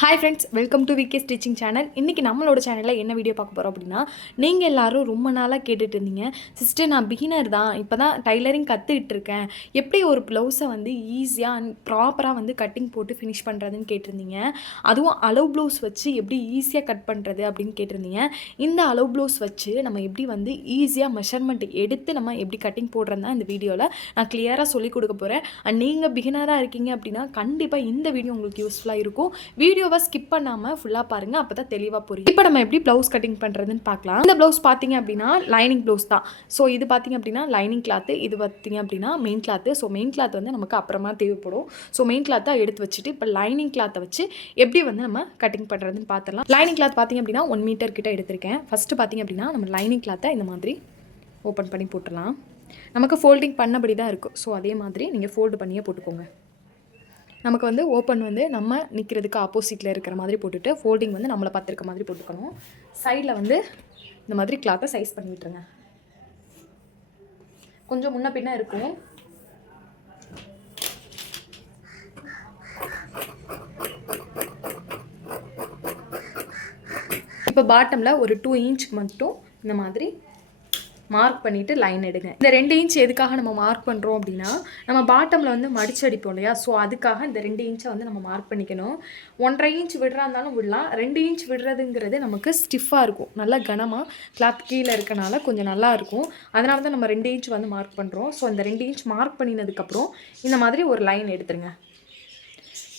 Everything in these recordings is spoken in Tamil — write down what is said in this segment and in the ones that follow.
Hi friends, welcome to V K stitching channel. இன்றைக்கி நம்மளோட சேனலில் என்ன வீடியோ பார்க்க போகிறோம் அப்படின்னா, நீங்கள் எல்லோரும் ரொம்ப நாளாக கேட்டுட்டு இருந்தீங்க, சிஸ்டர் நான் பிகினர் தான், இப்போ தான் டைலரிங் கற்றுக்கிட்டு இருக்கேன், எப்படி ஒரு ப்ளவுஸை வந்து ஈஸியாக அண்ட் ப்ராப்பராக வந்து கட்டிங் போட்டு ஃபினிஷ் பண்ணுறதுன்னு கேட்டிருந்தீங்க. அதுவும் அலோவ் ப்ளவுஸ் வச்சு எப்படி ஈஸியாக கட் பண்ணுறது அப்படின்னு கேட்டிருந்தீங்க. இந்த அலோவ் ப்ளவுஸ் வச்சு நம்ம எப்படி வந்து ஈஸியாக மெஷர்மெண்ட் எடுத்து நம்ம எப்படி கட்டிங் போடுறது தான் இந்த வீடியோவில் நான் கிளியராக சொல்லிக் கொடுக்க போகிறேன். அண்ட் நீங்கள் பிகினராக இருக்கீங்க அப்படின்னா கண்டிப்பாக இந்த வீடியோ உங்களுக்கு யூஸ்ஃபுல்லாக இருக்கும். வீடியோவை ஸ்கிப் பண்ணாமல் ஃபுல்லாக பாருங்கள், அப்போ தான் தெளிவாக புரியும். இப்போ நம்ம எப்படி ப்ளவுஸ் கட்டிங் பண்ணுறதுன்னு பார்க்கலாம். இந்த ப்ளவுஸ் பார்த்தீங்க அப்படின்னா லைனிங் ப்ளவுஸ் தான். ஸோ இது பார்த்தீங்க அப்படின்னா லைனிங் கிளாத்து, இது பார்த்தீங்க அப்படின்னா main cloth. So main cloth வந்து நமக்கு அப்புறமா தேவைப்படும். ஸோ மெயின் கிளாத்தை எடுத்து வச்சுட்டு இப்போ லைனிங் கிளாத்தை வச்சு எப்படி வந்து நம்ம கட்டிங் பண்ணுறதுன்னு பார்த்துடலாம். லைனிங் கிளாத் பார்த்தீங்க அப்படின்னா 1 மீட்டர் கிட்ட எடுத்திருக்கேன். ஃபஸ்ட்டு பார்த்தீங்க அப்படின்னா நம்ம லைனிங் கிளாத்தை இந்த மாதிரி ஓப்பன் பண்ணி போட்டுடலாம். நமக்கு ஃபோல்டிங் பண்ணபடி தான் இருக்கும். ஸோ அதே மாதிரி நீங்கள் ஃபோல்டு பண்ணியே போட்டுக்கோங்க. நமக்கு வந்து ஓப்பன் வந்து நம்ம நிற்கிறதுக்கு ஆப்போசிட்டில் இருக்கிற மாதிரி போட்டுட்டு ஃபோல்டிங் வந்து நம்மளை பார்த்துருக்க மாதிரி போட்டுக்கணும். சைடில் வந்து இந்த மாதிரி கிளாத்தை சைஸ் பண்ணி விட்டுருங்க. கொஞ்சம் முன்ன பின்ன இருக்கும். இப்போ பாட்டமில் ஒரு 2 இன்ச்சுக்கு மட்டும் இந்த மாதிரி மார்க் பண்ணிவிட்டு லைன் எடுங்க. இந்த 2 இன்ச் எதுக்காக நம்ம மார்க் பண்ணுறோம் அப்படின்னா, நம்ம பாட்டமில் வந்து மடிச்சு அடிப்போம் இல்லையா, ஸோ அதுக்காக இந்த 2 இன்ச்சை வந்து நம்ம மார்க் பண்ணிக்கணும். 1.5 இன்ச் விடுறா இருந்தாலும் விடலாம். 2 இன்ச் விடுறதுங்கிறது நமக்கு ஸ்டிஃபாக இருக்கும், நல்லா கனமாக கிளாத் கீழே இருக்கனால கொஞ்சம் நல்லா இருக்கும். அதனால தான் நம்ம 2 இன்ச் வந்து மார்க் பண்ணுறோம். ஸோ இந்த 2 இன்ச் மார்க் பண்ணினதுக்கப்புறம் இந்த மாதிரி ஒரு லைன் எடுத்துருங்க.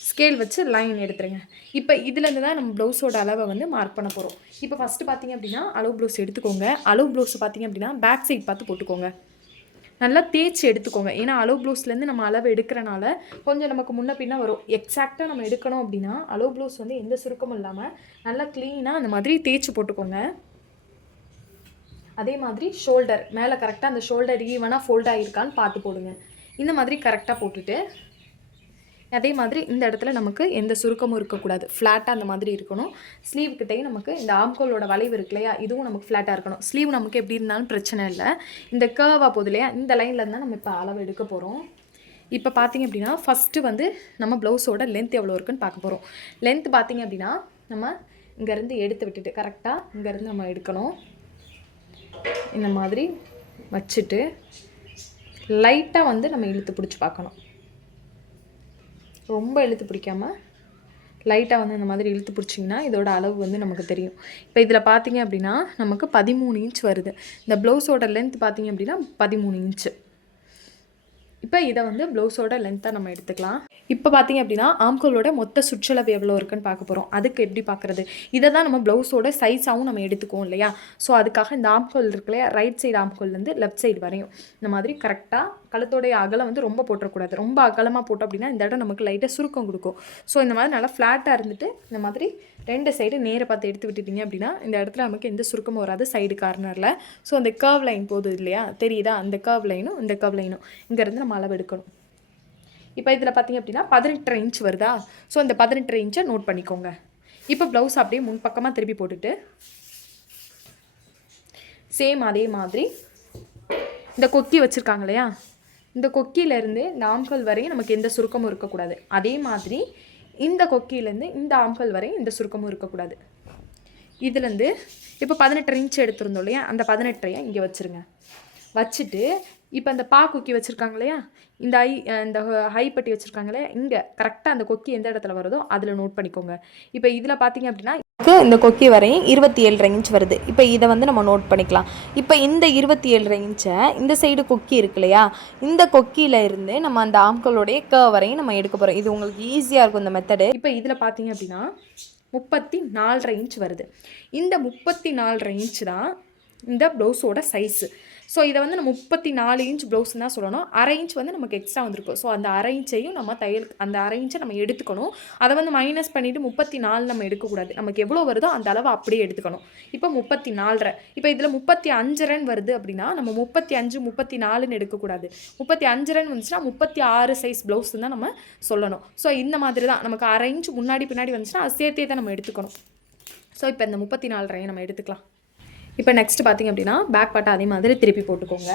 ஸ்கேல் வச்சு லைன் எடுத்துருங்க. இப்போ இதுலேருந்து தான் நம்ம ப்ளவுஸோட அளவை வந்து மார்க் பண்ண போகிறோம். இப்போ ஃபஸ்ட்டு பார்த்திங்க அப்படின்னா அலோவ் ப்ளவுஸ் எடுத்துக்கோங்க. அலோவ் ப்ளவுஸ் பார்த்திங்க அப்படின்னா பேக் சைட் பார்த்து போட்டுக்கோங்க. நல்லா தேய்ச்சி எடுத்துக்கோங்க. ஏன்னா அலோவ் ப்ளவுஸ்லேருந்து நம்ம அளவு எடுக்கிறனால கொஞ்சம் நமக்கு முன்ன பின்ன வரும். எக்ஸாக்டாக நம்ம எடுக்கணும் அப்படின்னா அலோவ் ப்ளவுஸ் வந்து எந்த சுருக்கமும் இல்லாமல் நல்லா க்ளீனாக அந்த மாதிரி தேய்ச்சி போட்டுக்கோங்க. அதே மாதிரி ஷோல்டர் மேலே கரெக்டாக அந்த ஷோல்டர் ஈவனாக ஃபோல்ட் ஆகிருக்கான்னு பார்த்து போடுங்க. இந்த மாதிரி கரெக்டாக போட்டுட்டு அதே மாதிரி இந்த இடத்துல நமக்கு எந்த சுருக்கமும் இருக்கக்கூடாது, ஃப்ளாட்டாக அந்த மாதிரி இருக்கணும். ஸ்லீவ் கிட்டையும் நமக்கு இந்த ஆம்கோலோட வளைவு இருக்கு இல்லையா, இதுவும் நமக்கு ஃப்ளாட்டாக இருக்கணும். ஸ்லீவ் நமக்கு எப்படி இருந்தாலும் பிரச்சனை இல்லை. இந்த கர்வாக போகுது இல்லையா, இந்த லைனில் இருந்தால் நம்ம இப்போ அளவு எடுக்க போகிறோம். இப்போ பார்த்திங்க அப்படின்னா ஃபஸ்ட்டு வந்து நம்ம ப்ளவுஸோட லென்த் எவ்வளோ இருக்குன்னு பார்க்க போகிறோம். லென்த் பார்த்திங்க அப்படின்னா நம்ம இங்கேருந்து எடுத்து விட்டுட்டு கரெக்டாக இங்கேருந்து நம்ம எடுக்கணும். இந்த மாதிரி வச்சுட்டு லைட்டாக வந்து நம்ம இழுத்து பிடிச்சி பார்க்கணும். ரொம்ப இழுத்து பிடிக்காமல் லைட்டாக வந்து இந்த மாதிரி இழுத்து பிடிச்சிங்கன்னா இதோட அளவு வந்து நமக்கு தெரியும். இப்போ இதில் பார்த்திங்க அப்படின்னா நமக்கு 13 இன்ச் வருது. இந்த ப்ளவுஸோட லென்த் பார்த்திங்க அப்படின்னா 13 இன்ச்சு. இப்போ இதை வந்து ப்ளவுஸோட லென்த்தாக நம்ம எடுத்துக்கலாம். இப்போ பார்த்திங்க அப்படின்னா ஆம்கோலோட மொத்த சுற்றளவு எவ்வளோ இருக்குன்னு பார்க்க போகிறோம். அதுக்கு எப்படி பார்க்குறது, இதை தான் நம்ம ப்ளவுஸோட சைஸாகவும் நம்ம எடுத்துக்குவோம் இல்லையா. ஸோ அதுக்காக இந்த ஆம்கோல் இருக்கு இல்லையா, ரைட் சைடு ஆம்கோல்லேருந்து லெஃப்ட் சைடு வரையும் இந்த மாதிரி கரெக்டாக கழுத்தோடைய அகலம் வந்து ரொம்ப போட்டுறக்கூடாது. ரொம்ப அகலமாக போட்டோம் அப்படின்னா இந்த இடம் நமக்கு லைட்டாக சுருக்கம் கொடுக்கும். ஸோ இந்த மாதிரி நல்லா ஃப்ளாட்டாக இருந்துட்டு இந்த மாதிரி 2 சைடு நேரை பார்த்து எடுத்து விட்டுட்டிங்க அப்படின்னா இந்த இடத்துல நமக்கு எந்த சுருக்கமும் வராது சைடு கார்னரில். ஸோ அந்த கர்வ் லைன் போகுது இல்லையா, தெரியுதா, அந்த கர்வ் லைனும் இந்த கர்வ் லைனும் இங்கேருந்து நம்ம அளவு எடுக்கணும். இப்போ இதில் பார்த்திங்க அப்படின்னா 18.5 இன்ச் வருதா. ஸோ இந்த 18.5 இன்ச்சை நோட் பண்ணிக்கோங்க. இப்போ ப்ளவுஸ் அப்படியே முன்பக்கமாக திருப்பி போட்டுட்டு சேம் அதே மாதிரி இந்த கொக்கி வச்சுருக்காங்க இல்லையா, இந்த கொக்கியிலேருந்து இந்த ஆம்கல் வரையும் நமக்கு எந்த சுருக்கமும் இருக்கக்கூடாது. அதே மாதிரி இந்த கொக்கியிலேருந்து இந்த ஆம்கல் வரையும் எந்த சுருக்கமும் இருக்கக்கூடாது. இதுலேருந்து இப்போ 18 இன்ச் எடுத்துருந்தோம் இல்லையா, அந்த 18 இங்கே வச்சுருங்க. வச்சுட்டு இப்போ அந்த கொக்கி வச்சுருக்காங்க இல்லையா, இந்த ஹை பட்டி வச்சுருக்காங்க இல்லையா, இங்கே கரெக்டாக அந்த கொக்கி எந்த இடத்துல வருதோ அதில் நோட் பண்ணிக்கோங்க. இப்போ இதில் பார்த்திங்க அப்படின்னா இந்த கொக்கி வரையும் 27.5 இன்ச் வருது. இப்போ இதை வந்து நம்ம நோட் பண்ணிக்கலாம். இப்போ இந்த 27.5 இன்ச்சை இந்த சைடு கொக்கி இருக்கு இல்லையா, இந்த கொக்கியில் இருந்து நம்ம அந்த ஆம்களோடைய கர்வ் வரையும் நம்ம எடுக்க போகிறோம். இது உங்களுக்கு ஈஸியாக இருக்கும் இந்த மெத்தடு. இப்போ இதில் பார்த்திங்க அப்படின்னா 34.5 இன்ச் வருது. இந்த 34.5 இன்ச் தான் இந்த ப்ளவுஸோட சைஸு. ஸோ இதை வந்து நம்ம 34 இன்ச் ப்ளவுஸ் தான் சொல்லணும். 1/2 இன்ச் வந்து நமக்கு எக்ஸ்ட்ரா வந்திருக்கும். ஸோ அந்த 1/2 இன்ச்சையும் நம்ம அந்த 1/2 இன்ச்சை நம்ம எடுத்துக்கணும். அதை வந்து மைனஸ் பண்ணிவிட்டு 34 நம்ம எடுக்கக்கூடாது. நமக்கு எவ்வளோ வருதோ அந்த அளவு அப்படியே எடுத்துக்கணும். இப்போ 34.5. இப்போ இதில் 35 வருது அப்படின்னா நம்ம 35 34ன்னு எடுக்கக்கூடாது. 35 வந்துச்சுன்னா 36 சைஸ் ப்ளவுஸ் தான் நம்ம சொல்லணும். ஸோ இந்த மாதிரி தான் நமக்கு 1/2 இன்ச் முன்னாடி பின்னாடி வந்துச்சுன்னா அது சேர்த்தே தான் நம்ம எடுத்துக்கணும். ஸோ இப்போ இந்த 34 நம்ம எடுத்துக்கலாம். இப்போ நெக்ஸ்ட் பார்த்திங்க அப்படின்னா பேக் பார்ட்டை அதே மாதிரி திருப்பி போட்டுக்கோங்க.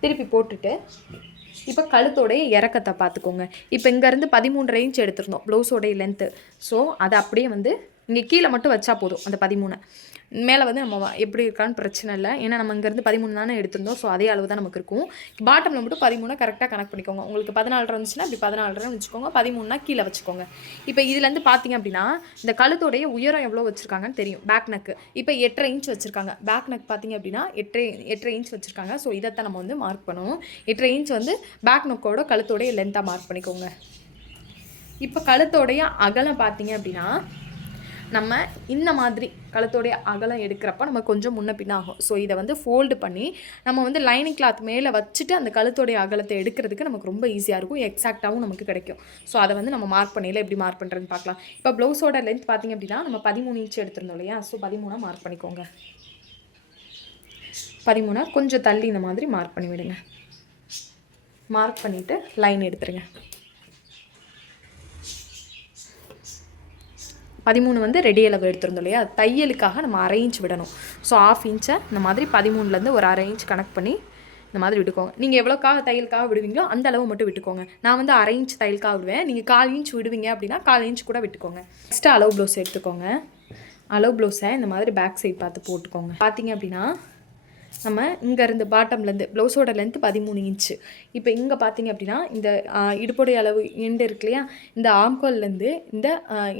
திருப்பி போட்டுட்டு இப்போ கழுத்தோடைய இறக்கத்தை பார்த்துக்கோங்க. இப்போ இங்கேருந்து 13 இன்ச் எடுத்திருந்தோம் ப்ளவுஸோடைய லென்த்து. ஸோ அதை அப்படியே வந்து இங்கே கீழே மட்டும் வச்சா போதும். அந்த 13 மேலே வந்து நம்ம எப்படி இருக்கான்னு பிரச்சனை இல்லை. ஏன்னா நம்ம இங்கேருந்து 13 தானே எடுத்திருந்தோம். ஸோ அதே அளவு தான் நமக்கு இருக்கும். பாட்டமில் மட்டும் 13 கரெக்டாக கனெக்ட் பண்ணிக்கோங்க. உங்களுக்கு 14 இருந்துச்சுன்னா இப்படி 14 வச்சுக்கோங்க. 13னா கீழே வச்சுக்கோங்க. இப்போ இதுலேருந்து பார்த்தீங்க அப்படின்னா இந்த கழுத்தோடைய உயரம் எவ்வளோ வச்சுருக்காங்கன்னு தெரியும். பேக் நெக்கு இப்போ 8.5 இன்ச் வச்சுருக்காங்க. பேக் நெக் பார்த்தீங்க அப்படின்னா 8.5 இன்ச் வச்சுருக்காங்க. ஸோ இதைத்தான் நம்ம வந்து மார்க் பண்ணுவோம். 8.5 இன்ச் வந்து பேக் நெக்கோட கழுத்தோடைய லென்த்தாக மார்க் பண்ணிக்கோங்க. இப்போ கழுத்தோடைய அகலம் பார்த்தீங்க அப்படின்னா நம்ம இந்த மாதிரி கழுத்தோடைய அகலம் எடுக்கிறப்ப நம்ம கொஞ்சம் முன்ன பின்ன ஆகும். ஸோ இதை வந்து ஃபோல்டு பண்ணி நம்ம வந்து லைனிங் கிளாத் மேலே வச்சுட்டு அந்த கழுத்தோடைய அகலத்தை எடுக்கிறதுக்கு நமக்கு ரொம்ப ஈஸியாக இருக்கும். எக்ஸாக்டாகவும் நமக்கு கிடைக்கும். ஸோ அதை வந்து நம்ம மார்க் பண்ணியில் எப்படி மார்க் பண்ணுறதுன்னு பார்க்கலாம். இப்போ ப்ளவுஸோட லென்த் பார்த்திங்க அப்படின்னா நம்ம 13 இன்ச் எடுத்துருந்தோம் இல்லையா? ஸோ 13 மார்க் பண்ணிக்கோங்க. 13 கொஞ்சம் தள்ளி இந்த மாதிரி மார்க் பண்ணி விடுங்க. மார்க் பண்ணிவிட்டு லைன் எடுத்துருங்க. 13 வந்து ரெடி அளவு எடுத்துருந்தோம் இல்லையா? தையலுக்காக நம்ம 1/2 இன்ச் விடணும். ஸோ 1/2 இன்ச்சை இந்த மாதிரி 13லேருந்து ஒரு 1/2 இன்ச் கனெக்ட் பண்ணி இந்த மாதிரி விட்டுக்கோங்க. நீங்கள் எவ்வளோக்காக தையலுக்காக விடுவீங்களோ அந்த அளவு மட்டும் விட்டுக்கோங்க. நான் வந்து 1/2 இன்ச் தையலுக்காக விடுவேன். நீங்கள் 1/4 இன்ச் விடுவீங்க அப்படின்னா 1/4 இன்ச் கூட விட்டுக்கோங்க. நெக்ஸ்ட்டு அளவு ப்ளவுஸ் எடுத்துக்கோங்க. அளவு ப்ளவுஸை இந்த மாதிரி பேக் சைட் பார்த்து போட்டுக்கோங்க. பார்த்தீங்க அப்படின்னா நம்ம இங்கேருந்து பாட்டம்லேருந்து ப்ளவுஸோட லென்த்து 13 இன்ச்சு. இப்போ இங்கே பார்த்தீங்க அப்படின்னா இந்த இடுப்புடைய அளவு எண்டு இருக்கு இல்லையா? இந்த ஆம்கோல்லேருந்து இந்த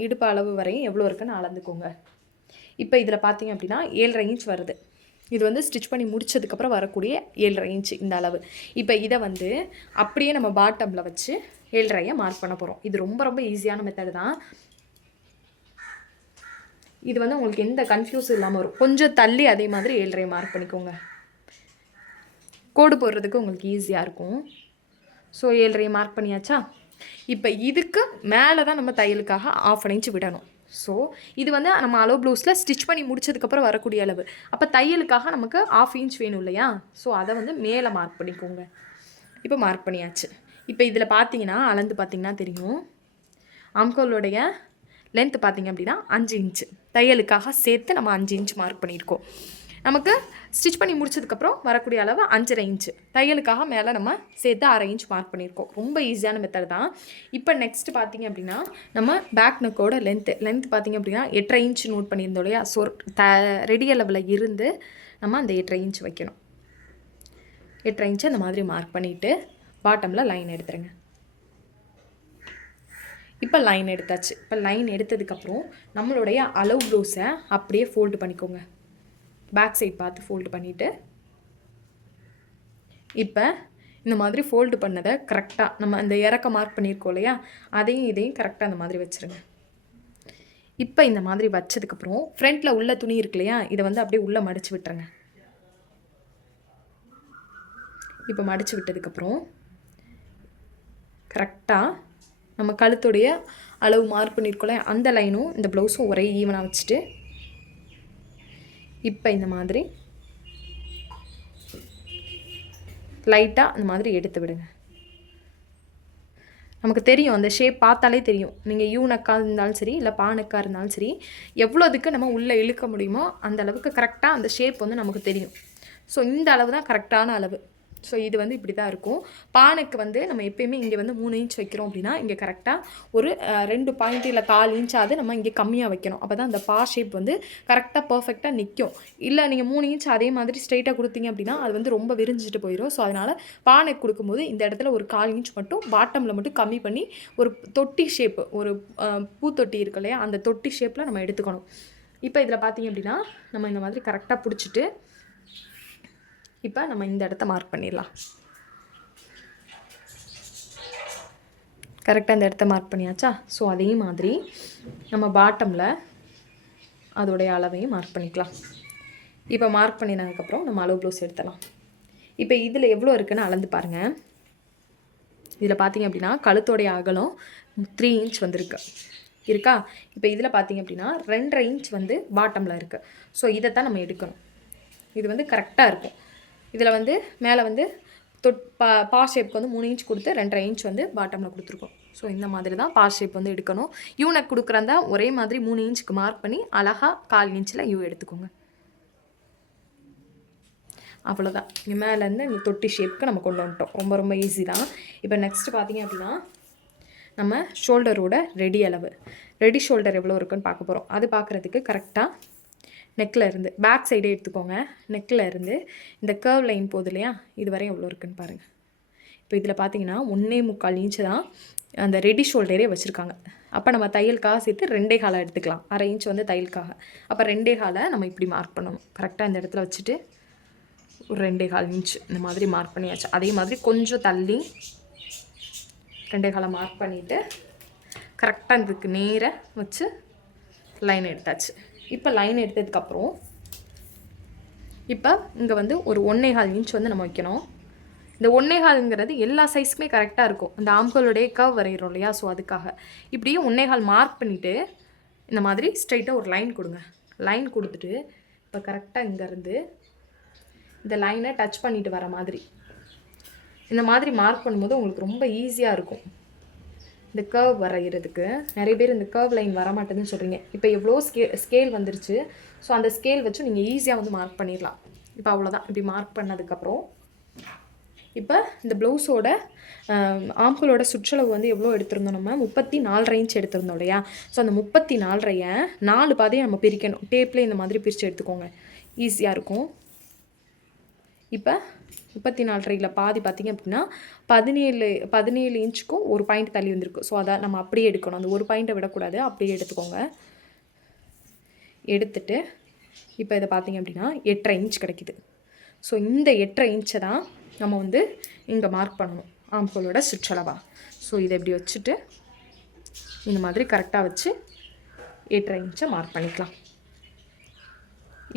இடுப்பு அளவு வரையும் எவ்வளோ இருக்குன்னு அளந்துக்கோங்க. இப்போ இதில் பார்த்தீங்க அப்படின்னா 7.5 இன்ச் வருது. இது வந்து ஸ்டிச் பண்ணி முடிச்சதுக்கப்புறம் வரக்கூடிய 7.5 இன்ச்சு இந்த அளவு. இப்போ இதை வந்து அப்படியே நம்ம பாட்டமில் வச்சு 7.5 மார்க் பண்ண போகிறோம். இது ரொம்ப ரொம்ப ஈஸியான மெத்தடு தான். இது வந்து உங்களுக்கு எந்த கன்ஃபியூஸும் இல்லாமல் வரும். கொஞ்சம் தள்ளி அதே மாதிரி 7.5 மார்க் பண்ணிக்கோங்க. கோடு போடுறதுக்கு உங்களுக்கு ஈஸியாக இருக்கும். ஸோ 7.5 மார்க் பண்ணியாச்சா? இப்போ இதுக்கு மேலே தான் நம்ம தையலுக்காக 1/2 இன்ச் விடணும். ஸோ இது வந்து நம்ம அளவு ப்ளவுஸில் ஸ்டிச் பண்ணி முடிச்சதுக்கப்புறம் வரக்கூடிய அளவு. அப்போ தையலுக்காக நமக்கு 1/2 இன்ச் வேணும் இல்லையா? ஸோ அதை வந்து மேலே மார்க் பண்ணிக்கோங்க. இப்போ மார்க் பண்ணியாச்சு. இப்போ இதில் பார்த்தீங்கன்னா அளந்து பார்த்தீங்கன்னா தெரியும். ஆம்கோலோடைய லென்த்து பார்த்திங்க அப்படின்னா 5 இன்ச்சு. தையலுக்காக சேர்த்து நம்ம 5 இன்ச் மார்க் பண்ணியிருக்கோம். நமக்கு ஸ்டிச் பண்ணி முடிச்சதுக்கப்புறம் வரக்கூடிய அளவு 5.5 இன்ச்சு. தையலுக்காக மேலே நம்ம சேர்த்து 1/2 இன்ச் மார்க் பண்ணியிருக்கோம். ரொம்ப ஈஸியான மெத்தட் தான். இப்போ நெக்ஸ்ட் பார்த்திங்க அப்படின்னா நம்ம பேக் நெக்கோட லென்த் பார்த்திங்க அப்படின்னா 8.5 இன்ச் நோட் பண்ணியிருந்தோம் இல்லையா? ஸோ ரெடி அளவில் இருந்து நம்ம அந்த 8.5 இன்ச் வைக்கணும். 8.5 இன்ச்சு அந்த மாதிரி மார்க் பண்ணிவிட்டு பாட்டமில் லைன் எடுத்துருங்க. இப்போ லைன் எடுத்தாச்சு. இப்போ லைன் எடுத்ததுக்கப்புறம் நம்மளுடைய அளவு ப்ளவுஸை அப்படியே ஃபோல்டு பண்ணிக்கோங்க. பேக் சைட் பார்த்து ஃபோல்டு பண்ணிவிட்டு இப்போ இந்த மாதிரி ஃபோல்டு பண்ணதை கரெக்டாக நம்ம அந்த இறக்க மார்க் பண்ணியிருக்கோம் இல்லையா? இதையும் கரெக்டாக அந்த மாதிரி வச்சுருங்க. இப்போ இந்த மாதிரி வச்சதுக்கப்புறம் ஃப்ரண்ட்டில் உள்ள துணி இருக்கு இல்லையா? இதை வந்து அப்படியே உள்ளே மடித்து விட்டுருங்க. இப்போ மடித்து விட்டதுக்கப்புறம் கரெக்டாக நம்ம கழுத்துடைய அளவு மார்க் பண்ணியிருக்கோம்ல அந்த லைனும் இந்த ப்ளவுஸும் ஒரே ஈவனாக வச்சுட்டு இப்போ இந்த மாதிரி லைட்டாக அந்த மாதிரி எடுத்து விடுங்க. நமக்கு தெரியும், அந்த ஷேப் பார்த்தாலே தெரியும். நீங்கள் யூ நெக்காக இருந்தாலும் சரி இல்லை பா நெக்காக இருந்தாலும் சரி, எவ்வளோதுக்கு நம்ம உள்ளே இழுக்க முடியுமோ அந்த அளவுக்கு கரெக்டாக அந்த ஷேப் வந்து நமக்கு தெரியும். ஸோ இந்த அளவு தான் கரெக்டான அளவு. ஸோ இது வந்து இப்படி தான் இருக்கும். பானைக்கு வந்து நம்ம எப்பயுமே இங்கே வந்து 3 இன்ச் வைக்கிறோம் அப்படின்னா இங்கே கரெக்டாக ஒரு 2 பாயிண்ட் இல்லை 1/4 இன்ச்சாவது நம்ம இங்கே கம்மியாக வைக்கணும். அப்போ தான் அந்த பா ஷேப் வந்து கரெக்டாக பர்ஃபெக்டாக நிற்கும். இல்லை நீங்கள் 3 இன்ச் அதே மாதிரி ஸ்ட்ரெயிட்டாக கொடுத்தீங்க அப்படின்னா அது வந்து ரொம்ப விரிஞ்சிட்டு போயிடும். ஸோ அதனால் பானைக்கு கொடுக்கும்போது இந்த இடத்துல ஒரு 1/4 இன்ச் மட்டும் பாட்டமில் மட்டும் கம்மி பண்ணி ஒரு தொட்டி ஷேப்பு, ஒரு பூத்தொட்டி இருக்கு இல்லையா? அந்த தொட்டி ஷேப்பில் நம்ம எடுத்துக்கணும். இப்போ இதில் பார்த்தீங்க அப்படின்னா நம்ம இந்த மாதிரி கரெக்டாக பிடிச்சிட்டு இப்போ நம்ம இந்த இடத்த மார்க் பண்ணிடலாம். கரெக்டாக இந்த இடத்த மார்க் பண்ணியாச்சா? ஸோ அதே மாதிரி நம்ம பாட்டமில் அதோடைய அளவையும் மார்க் பண்ணிக்கலாம். இப்போ மார்க் பண்ணினதுக்கப்புறம் நம்ம அளவு ப்ளவுஸ் எடுத்துடலாம். இப்போ இதில் எவ்வளோ இருக்குன்னு அளந்து பாருங்கள். இதில் பார்த்தீங்க அப்படின்னா கழுத்தோடைய அகலம் 3 இன்ச் வந்திருக்கு இருக்கா? இப்போ இதில் பார்த்தீங்க அப்படின்னா 2.5 இன்ச் வந்து பாட்டமில் இருக்குது. ஸோ இதைத்தான் நம்ம எடுக்கணும். இது வந்து கரெக்டாக இருக்கும். இதில் வந்து மேலே வந்து பா ஷேப்க்கு வந்து 3 இன்ச் கொடுத்து 2.5 இன்ச் வந்து பாட்டமில் கொடுத்துருக்கோம். ஸோ இந்த மாதிரி தான் பா ஷேப் வந்து எடுக்கணும். யூ நெக் கொடுக்குறதா ஒரே மாதிரி 3 இன்ச்சுக்கு மார்க் பண்ணி அழகாக 1/4 இன்ச்சில் யூ எடுத்துக்கோங்க. அவ்வளோதான். மேலேருந்து இந்த தொட்டி ஷேப்புக்கு நம்ம கொண்டு வந்துட்டோம். ரொம்ப ரொம்ப ஈஸி தான். இப்போ நெக்ஸ்ட்டு பார்த்திங்க அப்படின்னா நம்ம ஷோல்டரோட ரெடி அளவு, ரெடி ஷோல்டர் எவ்வளோ இருக்குன்னு பார்க்க போகிறோம். அது பார்க்குறதுக்கு கரெக்டாக நெக்கில் இருந்து பேக் சைடே எடுத்துக்கோங்க. நெக்கில் இருந்து இந்த கர்வ் லைன் போகுது இல்லையா, இது வரையும் எவ்வளோ இருக்குன்னு பாருங்கள். இப்போ இதில் பார்த்தீங்கன்னா 1.25 இன்ச்சு தான் அந்த ரெடி ஷோல்டரே வச்சுருக்காங்க. அப்போ நம்ம தையலுக்காக சேர்த்து 2.25 எடுத்துக்கலாம். அரை இன்ச் வந்து தையலுக்காக. அப்போ 2.25 நம்ம இப்படி மார்க் பண்ணணும். கரெக்டாக இந்த இடத்துல வச்சுட்டு ஒரு 2.25 இன்ச் இந்த மாதிரி மார்க் பண்ணியாச்சு. அதே மாதிரி கொஞ்சம் தள்ளி 2.25 மார்க் பண்ணிவிட்டு கரெக்டாக இதுக்கு நேராக வச்சு லைன் எடுத்தாச்சு. இப்போ லைன் எடுத்ததுக்கப்புறம் இப்போ இங்கே வந்து ஒரு 1.25 இன்ச் வந்து நம்ம வைக்கணும். இந்த 1.25ங்கிறது எல்லா சைஸுமே கரெக்டாக இருக்கும். அந்த ஆம்கோலோடைய கர்வ் வரைகிறோம் இல்லையா, ஸோ அதுக்காக இப்படியே 1.25 மார்க் பண்ணிவிட்டு இந்த மாதிரி ஸ்ட்ரைட்டாக ஒரு லைன் கொடுங்க. லைன் கொடுத்துட்டு இப்போ கரெக்டாக இங்கேருந்து இந்த லைனை டச் பண்ணிட்டு வர மாதிரி இந்த மாதிரி மார்க் பண்ணும்போது உங்களுக்கு ரொம்ப ஈஸியாக இருக்கும் இந்த கர்வ் வரைகிறதுக்கு. நிறைய பேர் இந்த கர்வ் லைன் வர மாட்டேதுன்னு சொல்கிறீங்க. இப்போ எவ்வளோ ஸ்கேல் வந்துருச்சு. ஸோ அந்த ஸ்கேல் வச்சு நீங்கள் ஈஸியாக வந்து மார்க் பண்ணிடலாம். இப்போ அவ்வளோதான். இப்படி மார்க் பண்ணதுக்கப்புறம் இப்போ இந்த ப்ளவுஸோட ஆம்கோலோட சுற்றளவு வந்து எவ்வளோ எடுத்திருந்தோம், நம்ம 34 இன்ச் எடுத்திருந்தோம் இல்லையா. ஸோ அந்த 34ஐ 4 பாதையை நம்ம பிரிக்கணும். டேப்லேயே இந்த மாதிரி பிரித்து எடுத்துக்கோங்க, ஈஸியாக இருக்கும். இப்போ 34 பாதி பார்த்திங்க அப்படின்னா 17 இன்ச்சுக்கும் ஒரு பாயிண்ட் தள்ளி வந்திருக்கு. ஸோ அதை நம்ம அப்படியே எடுக்கணும். அந்த ஒரு பாயிண்ட்டை விடக்கூடாது, அப்படியே எடுத்துக்கோங்க. எடுத்துட்டு இப்போ இதை பார்த்திங்க அப்படின்னா 8.5 இன்ச் கிடைக்குது. ஸோ இந்த 8.5 இன்ச்சை தான் நம்ம வந்து இங்கே மார்க் பண்ணணும் ஆம்கோலோட சுற்றளவா. ஸோ இதை இப்படி வச்சுட்டு இந்த மாதிரி கரெக்டாக வச்சு 8.5 இன்ச்சை மார்க் பண்ணிக்கலாம்.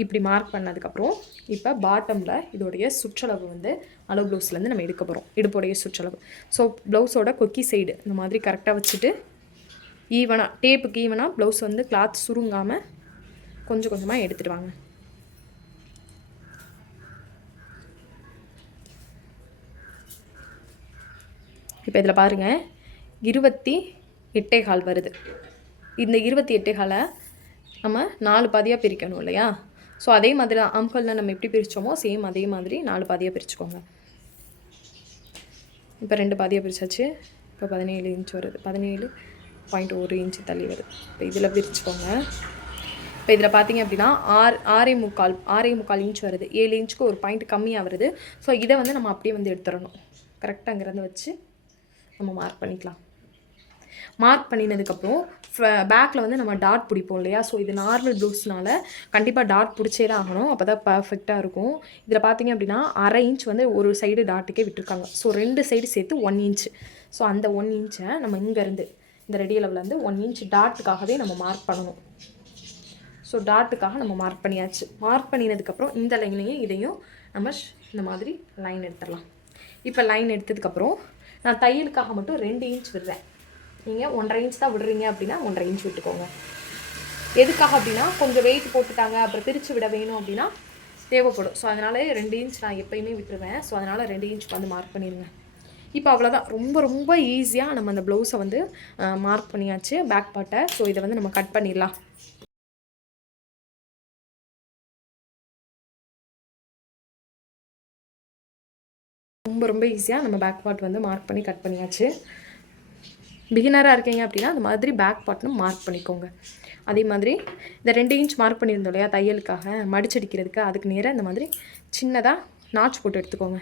இப்படி மார்க் பண்ணதுக்கப்புறம் இப்போ பாட்டமில் இதோடைய சுற்றளவு வந்து அளவு ப்ளவுஸ்லேருந்து நம்ம எடுக்க போகிறோம். இடுப்புடைய சுற்றளவு. ஸோ ப்ளவுஸோட கொக்கி சைடு இந்த மாதிரி கரெக்டாக வச்சுட்டு ஈவனாக டேப்புக்கு ஈவனாக ப்ளவுஸ் வந்து கிளாத் சுருங்காமல் கொஞ்சம் கொஞ்சமாக எடுத்துகிட்டு வாங்க. இப்போ இதில் பாருங்கள் 28.25 வருது. இந்த 28.25 நம்ம 4 பாதியாக பிரிக்கணும் இல்லையா. ஸோ அதே மாதிரி தான் ஆம்கோலில் நம்ம எப்படி பிரித்தோமோ சேம் அதே மாதிரி 4 பாதியாக பிரிச்சுக்கோங்க. இப்போ 2 பாதியாக பிரித்தாச்சு. இப்போ 17 இன்ச் வருது. 17.1 இன்ச்சு தள்ளி வருது. இப்போ இதில் பிரிச்சுக்கோங்க. இப்போ இதில் பார்த்திங்க அப்படின்னா 6.25 இன்ச் வருது. 7 இன்ச்சுக்கு ஒரு பாயிண்ட் கம்மியாக வருது. ஸோ இதை வந்து நம்ம அப்படியே வந்து எடுத்துடணும். கரெக்டாக அங்கேருந்து வச்சு நம்ம மார்க் பண்ணிக்கலாம். மார்க் பண்ணினதுக்கப்புறம் பேக்கில் வந்து நம்ம டாட் பிடிப்போம் இல்லையா. ஸோ இது நார்மல் ப்ளவுஸ்னால கண்டிப்பாக டாட் பிடிச்சே தான் ஆகணும். அப்போ தான் பர்ஃபெக்டாக இருக்கும். இதில் பார்த்திங்க அப்படின்னா அரை இன்ச் வந்து ஒரு சைடு டாட்டுக்கே விட்டுருக்காங்க. ஸோ 2 சைடு சேர்த்து 1 இன்ச். ஸோ அந்த 1 இன்ச்சை நம்ம இங்கேருந்து இந்த ரெடி அளவுலேருந்து 1 இன்ச் டாட்டுக்காகவே நம்ம மார்க் பண்ணணும். ஸோ டாட்டுக்காக நம்ம மார்க் பண்ணியாச்சு. மார்க் பண்ணினதுக்கப்புறம் இந்த லைனையும் இதையும் நம்ம இந்த மாதிரி லைன் எடுத்துடலாம். இப்போ லைன் எடுத்ததுக்கப்புறம் நான் தையலுக்காக மட்டும் 2 இன்ச் விடுறேன். நீங்கள் 1.5 இன்ச் தான் விடுறீங்க அப்படின்னா 1.5 இன்ச் விட்டுக்கோங்க. எதுக்காக அப்படின்னா கொஞ்சம் வெயிட் போட்டுட்டாங்க அப்புறம் பிரித்து விட வேணும் அப்படின்னா தேவைப்படும். ஸோ அதனால் 2 இன்ச் நான் எப்போயுமே விட்டுருவேன். ஸோ அதனால் 2 இன்ச் வந்து மார்க் பண்ணிடுங்க. இப்போ அவ்வளோதான். ரொம்ப ரொம்ப ஈஸியாக நம்ம அந்த ப்ளவுஸை வந்து மார்க் பண்ணியாச்சு பேக் பார்ட்டை. ஸோ இதை வந்து நம்ம கட் பண்ணிடலாம். ரொம்ப ரொம்ப ஈஸியாக நம்ம பேக் பார்ட் வந்து மார்க் பண்ணி கட் பண்ணியாச்சு. பிகினராக இருக்கீங்க அப்படின்னா அந்த மாதிரி பேக் பார்ட்டும் மார்க் பண்ணிக்கோங்க. அதே மாதிரி இந்த 2 இன்ச் மார்க் பண்ணியிருந்தோம் இல்லையா தையலுக்காக மடிச்சடிக்கிறதுக்கு, அதுக்கு நேராக இந்த மாதிரி சின்னதாக நாச் போட்டு எடுத்துக்கோங்க.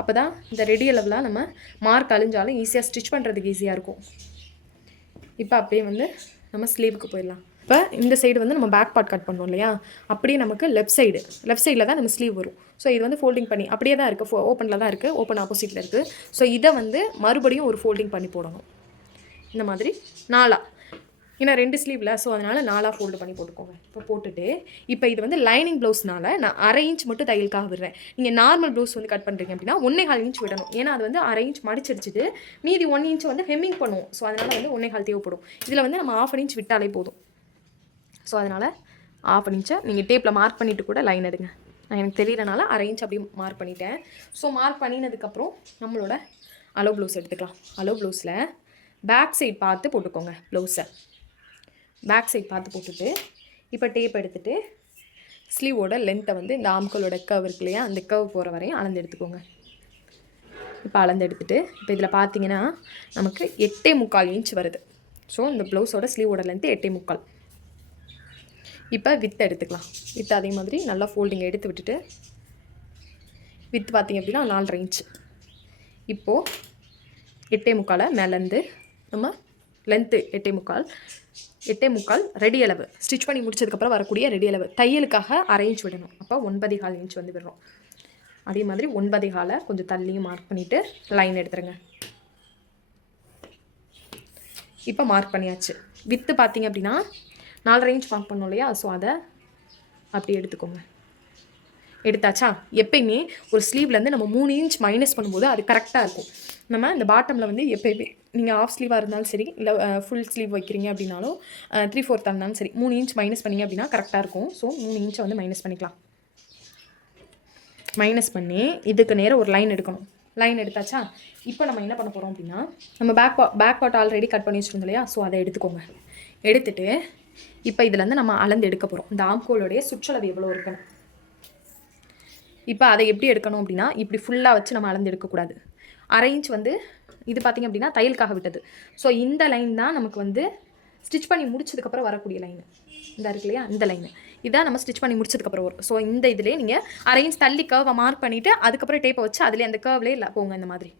அப்போ தான் இந்த ரெடி அளவில் நம்ம மார்க் அழிஞ்சாலும் ஈஸியாக ஸ்டிச் பண்ணுறதுக்கு ஈஸியாக இருக்கும். இப்போ அப்படியே வந்து நம்ம ஸ்லீவுக்கு போயிடலாம். இப்போ இந்த சைடு வந்து நம்ம பேக் பார்ட் கட் பண்ணோம் இல்லையா, அப்படியே நமக்கு லெஃப்ட் சைடில் தான் நம்ம ஸ்லீவ் வரும். ஸோ இது வந்து ஃபோல்டிங் பண்ணி அப்படியே தான் இருக்குது, ஓப்பனில் தான் இருக்குது, ஓப்பன் ஆப்போசிட்டில் இருக்குது. ஸோ இதை வந்து மறுபடியும் ஒரு ஃபோல்டிங் பண்ணி போடணும். இந்த மாதிரி 4 ஏன்னா 2 ஸ்லீவில், ஸோ அதனால் 4 ஃபோல்டு பண்ணி போட்டுக்கோங்க. இப்போ போட்டுட்டு இப்போ இது வந்து லைனிங் ப்ளவுஸ்னால நான் அரை இன்ச் மட்டும் தையலுக்காக விடுறேன். நீங்கள் நார்மல் ப்ளவுஸ் வந்து கட் பண்ணுறீங்க அப்படின்னா 1.25 இன்ச் விடணும். ஏன்னா அது வந்து அரை இன்ச் மடிச்சடிச்சிட்டு மீதி 1 இன்ச் வந்து ஹெம்மிங் பண்ணுவோம். ஸோ அதனால் வந்து 1.25 தேவைப்படும். இதில் வந்து நம்ம 1/2 இன்ச் விட்டாலே போதும். ஸோ அதனால் 1/2 இன்ச்சை நீங்கள் டேப்பில் மார்க் பண்ணிவிட்டு கூட லைன் எடுங்க. நான் எனக்கு தெரியறனால அரை இன்ச் அப்படியே மார்க் பண்ணிட்டேன். ஸோ மார்க் பண்ணினதுக்கப்புறம் நம்மளோட அளவு ப்ளவுஸ் எடுத்துக்கலாம். அளவு ப்ளவுஸில் பேக் சைட் பார்த்து போட்டுக்கோங்க. ப்ளவுஸை பேக் சைட் பார்த்து போட்டுட்டு இப்போ டேப் எடுத்துகிட்டு ஸ்லீவோட லென்த்தை வந்து இந்த ஆம்கோலோட கர்வ் இருக்கு இல்லையா, அந்த கர்வ் போகிற வரையும் அளந்து எடுத்துக்கோங்க. இப்போ அளந்து எடுத்துகிட்டு இப்போ இதில் பார்த்தீங்கன்னா நமக்கு 8.25 இன்ச் வருது. ஸோ இந்த ப்ளவுஸோட ஸ்லீவோட லென்த்து 8.25. இப்போ வித் எடுத்துக்கலாம். வித் அதே மாதிரி நல்லா ஃபோல்டிங் எடுத்து விட்டுட்டு வித் பார்த்திங்க அப்படின்னா 4.5 இன்ச். இப்போது 8.25 மேலேருந்து நம்ம லென்த்து 8.25 ரெடி அளவு ஸ்டிச் பண்ணி முடிச்சதுக்கப்புறம் வரக்கூடிய ரெடி அளவு தையலுக்காக 1/2 இன்ச் விடணும். அப்போ 9.25 இன்ச் வந்து விடுறோம். அதே மாதிரி 9.25 கொஞ்சம் தள்ளியும் மார்க் பண்ணிவிட்டு லைன் எடுத்துருங்க. இப்போ மார்க் பண்ணியாச்சு. வித்து பார்த்திங்க அப்படின்னா 4.5 இன்ச் மார்க் பண்ணோம் இல்லையா, ஸோ அதை அப்படி எடுத்துக்கோங்க. எடுத்தாச்சா? எப்பயுமே ஒரு ஸ்லீவ்லேருந்து நம்ம 3 இன்ச் மைனஸ் பண்ணும்போது அது கரெக்டாக இருக்கும். நம்ம இந்த பாட்டமில் வந்து எப்பயுமே நீங்கள் ஆஃப் ஸ்லீவாக இருந்தாலும் சரி, இல்லை ஃபுல் ஸ்லீவ் வைக்கிறீங்க அப்படின்னாலும் 3/4 இருந்தாலும் சரி, 3 இன்ச் மைனஸ் பண்ணிங்க அப்படின்னா கரெக்டாக இருக்கும். ஸோ 3 இன்ச்சை வந்து மைனஸ் பண்ணிக்கலாம். மைனஸ் பண்ணி இதுக்கு நேரம் ஒரு லைன் எடுக்கணும். லைன் எடுத்தாச்சா? இப்போ நம்ம என்ன பண்ண போகிறோம் அப்படின்னா, நம்ம பேக் பார்ட் ஆல்ரெடி கட் பண்ணி வச்சுருந்தோம் இல்லையா, ஸோ அதை எடுத்துக்கோங்க. எடுத்துகிட்டு இப்போ இதுலேருந்து நம்ம அளந்து எடுக்க போகிறோம். இந்த ஆம்கோலோடைய சுற்றளவு எவ்வளோ இருக்கணும். இப்போ அதை எப்படி எடுக்கணும் அப்படின்னா, இப்படி ஃபுல்லாக வச்சு நம்ம அளந்து எடுக்கக்கூடாது. 1/2 இன்ச் வந்து இது பார்த்திங்க அப்படின்னா தையலுக்காக விட்டது. ஸோ இந்த லைன் தான் நமக்கு வந்து ஸ்டிச் பண்ணி முடிச்சதுக்கப்புறம் வரக்கூடிய லைனு. இந்த இருக்கு இல்லையா, இந்த லைனு இதான் நம்ம ஸ்டிச் பண்ணி முடிச்சதுக்கப்புறம் வரும். ஸோ இந்த இதிலே நீங்கள் 1/2 இன்ச் தள்ளி கர்வை மார்க் பண்ணிவிட்டு அதுக்கப்புறம் டேப்பை வச்சு அதிலே அந்த கர்வ்லேயே இல்லை போங்க. இந்த மாதிரி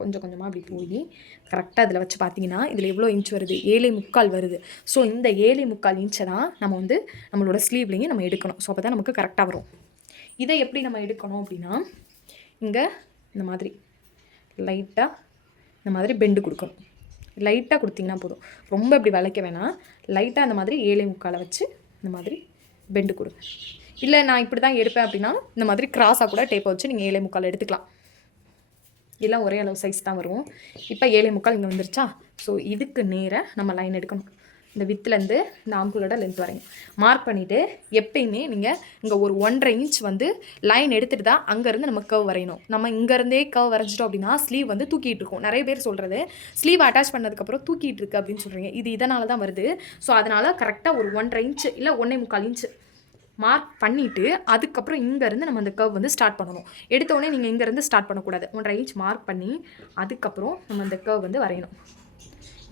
கொஞ்சம் கொஞ்சமாக அப்படி போய் கரெக்டாக இதில் வச்சு பார்த்தீங்கன்னா இதில் எவ்வளோ இன்ச் வருது, 7.25 வருது. ஸோ இந்த 7.25 இன்ச்சை தான் நம்ம வந்து நம்மளோட ஸ்லீவ்லேயும் நம்ம எடுக்கணும். ஸோ அப்போ தான் நமக்கு கரெக்டாக வரும். இதை எப்படி நம்ம எடுக்கணும் அப்படின்னா, இங்கே இந்த மாதிரி லைட்டாக இந்த மாதிரி பெண்டு கொடுக்கணும். லைட்டாக கொடுத்திங்கன்னா போதும், ரொம்ப இப்படி வளைக்க வேணாம். லைட்டாக அந்த மாதிரி 7.25 வச்சு இந்த மாதிரி பெண்டு கொடுங்க. இல்லை நான் இப்படி தான் எடுப்பேன் அப்படின்னா இந்த மாதிரி கிராஸாக கூட டேப்பை வச்சு நீங்கள் 7.25 எடுத்துக்கலாம். எல்லாம் ஒரே அளவு சைஸ் தான் வரும். இப்போ 7.25 இங்கே வந்துருச்சா? ஸோ இதுக்கு நேராக நம்ம லைன் எடுக்கணும். இந்த வித்துலேருந்து இந்த ஆம்கோலோட லென்த் வரையும் மார்க் பண்ணிவிட்டு எப்பயுமே நீங்கள் இங்கே ஒரு 1.5 இன்ச் வந்து லைன் எடுத்துகிட்டு தான் அங்கேருந்து நம்ம கர்வ் வரையணும். நம்ம இங்கேருந்தே கர்வ் வரைஞ்சிட்டோம் அப்படின்னா ஸ்லீவ் வந்து தூக்கிட்டு இருக்கும். நிறைய பேர் சொல்கிறது ஸ்லீவ் அட்டாச் பண்ணதுக்கப்புறம் தூக்கிட்டு இருக்குது அப்படின்னு சொல்கிறீங்க. இது இதனால தான் வருது. ஸோ அதனால் கரெக்டாக ஒரு 1.5 இன்ச் இல்லை 1.25 இன்ச் மார்க் பண்ணிவிட்டு அதுக்கப்புறம் இங்கேருந்து நம்ம அந்த கர்வ் வந்து ஸ்டார்ட் பண்ணணும். எடுத்தோடனே நீங்கள் இங்கேருந்து ஸ்டார்ட் பண்ணக்கூடாது. 1.5 இன்ச் மார்க் பண்ணி அதுக்கப்புறம் நம்ம அந்த கர்வ் வந்து வரையணும்.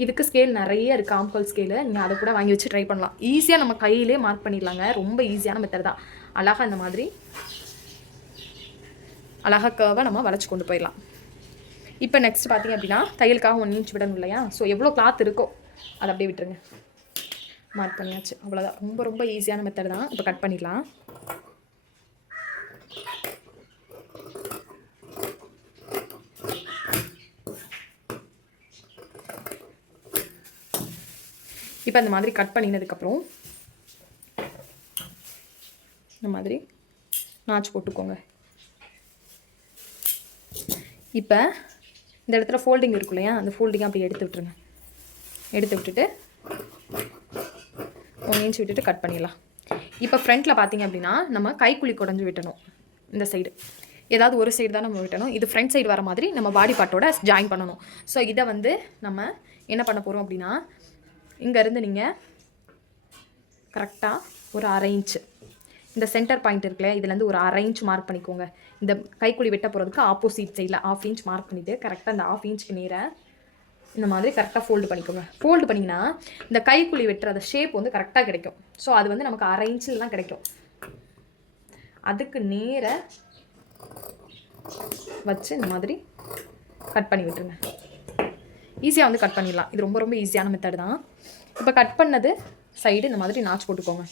இதுக்கு ஸ்கேல் நிறைய இருக்குது, ஆம்கோல் ஸ்கேலு. நீங்கள் அதை கூட வாங்கி வச்சு ட்ரை பண்ணலாம். ஈஸியாக நம்ம கையிலே மார்க் பண்ணிடலாங்க. ரொம்ப ஈஸியான மெத்தட் தான். அழகாக இந்த மாதிரி அழகாக கர்வை நம்ம வளைச்சி கொண்டு போயிடலாம். இப்போ நெக்ஸ்ட் பார்த்திங்க அப்படின்னா தையலுக்காக 1 இன்ச் விடணும் இல்லையா, ஸோ எவ்வளோ கிளாத் இருக்கோ அதை அப்படியே விட்டுருங்க. மார்க் பண்ணியாச்சு, அவ்வளோதான். ரொம்ப ரொம்ப ஈஸியான மெத்தட் தான். இப்போ கட் பண்ணிடலாம். இப்போ இந்த மாதிரி கட் பண்ணினதுக்கப்புறம் இந்த மாதிரி நாச்சு போட்டுக்கோங்க. இப்போ இந்த இடத்துல ஃபோல்டிங் இருக்கும் இல்லையா, அந்த ஃபோல்டிங்கை அப்படி எடுத்து விட்டுருங்க. எடுத்து விட்டுட்டு 1 இன்ச் விட்டுட்டு கட் பண்ணிடலாம். இப்போ ஃப்ரண்ட்டில் பார்த்தீங்க அப்படின்னா நம்ம கைக்குழி குடஞ்சி விட்டணும். இந்த சைடு ஏதாவது ஒரு சைடு தான் நம்ம விட்டணும். இது ஃப்ரண்ட் சைடு வர மாதிரி நம்ம பாடி பார்ட்டோட ஜாயின் பண்ணணும். ஸோ இதை வந்து நம்ம என்ன பண்ண போகிறோம் அப்படின்னா, இங்கேருந்து நீங்கள் கரெக்டாக ஒரு 1/2 இன்ச்சு இந்த சென்டர் பாயிண்ட் இருக்குல்ல, இதுலேருந்து ஒரு 1/2 இன்ச் மார்க் பண்ணிக்கோங்க. இந்த கைக்குழி வெட்ட போகிறதுக்கு ஆப்போசிட் சைடில் 1/2 இன்ச் மார்க் பண்ணிவிட்டு கரெக்டாக இந்த 1/2 இன்ச்சுக்கு நேராக இந்த மாதிரி கரெக்டாக ஃபோல்டு பண்ணிக்கோங்க. ஃபோல்டு பண்ணிங்கன்னா இந்த கைக்குழி வெட்டுற அந்த ஷேப் வந்து கரெக்டாக கிடைக்கும். ஸோ அது வந்து நமக்கு 1/2 இன்ச்சில் தான் கிடைக்கும். அதுக்கு நேராக வச்சு இந்த மாதிரி கட் பண்ணி விட்டுருங்க. ஈஸியாக வந்து கட் பண்ணிடலாம். இது ரொம்ப ரொம்ப ஈஸியான மெத்தட் தான். இப்போ கட் பண்ணது சைடு இந்த மாதிரி நாச்சு போட்டுக்கோங்க.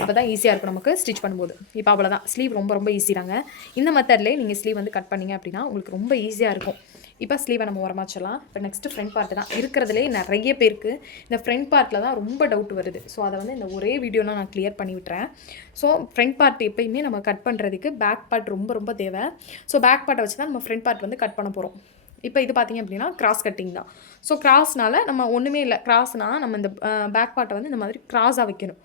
அப்போ தான் ஈஸியாக இருக்கும் நமக்கு ஸ்டிச் பண்ணும்போது. இப்போ அவ்வளோதான். ஸ்லீவ் ரொம்ப ரொம்ப ஈஸி தாங்க. இந்த மெத்தட்லேயே நீங்கள் ஸ்லீவ் வந்து கட் பண்ணிங்க அப்படின்னா உங்களுக்கு ரொம்ப ஈஸியாக இருக்கும். இப்போ ஸ்லீவை நம்ம உரமா வச்சிடலாம். இப்போ நெக்ஸ்ட்டு ஃப்ரண்ட் பார்ட்டு தான். இருக்கிறதுலே நிறைய பேருக்கு இந்த ஃப்ரண்ட் பார்ட்டில் தான் ரொம்ப டவுட் வருது. ஸோ அதை வந்து இந்த ஒரே வீடியோனால் நான் கிளியர் பண்ணி விட்டுறேன். ஸோ ஃப்ரண்ட் பார்ட் எப்பயுமே நம்ம கட் பண்ணுறதுக்கு பேக் பார்ட் ரொம்ப ரொம்ப தேவை. ஸோ பேக் பார்ட்டை வச்சு தான் நம்ம ஃப்ரண்ட் பார்ட் வந்து கட் பண்ண போகிறோம். இப்போ இது பார்த்திங்க அப்படின்னா கிராஸ் கட்டிங் தான். ஸோ கிராஸ்னால் நம்ம ஒன்றுமே இல்லை. கிராஸ்னால் நம்ம இந்த பேக் பார்ட்டை வந்து இந்த மாதிரி கிராஸாக வைக்கணும்.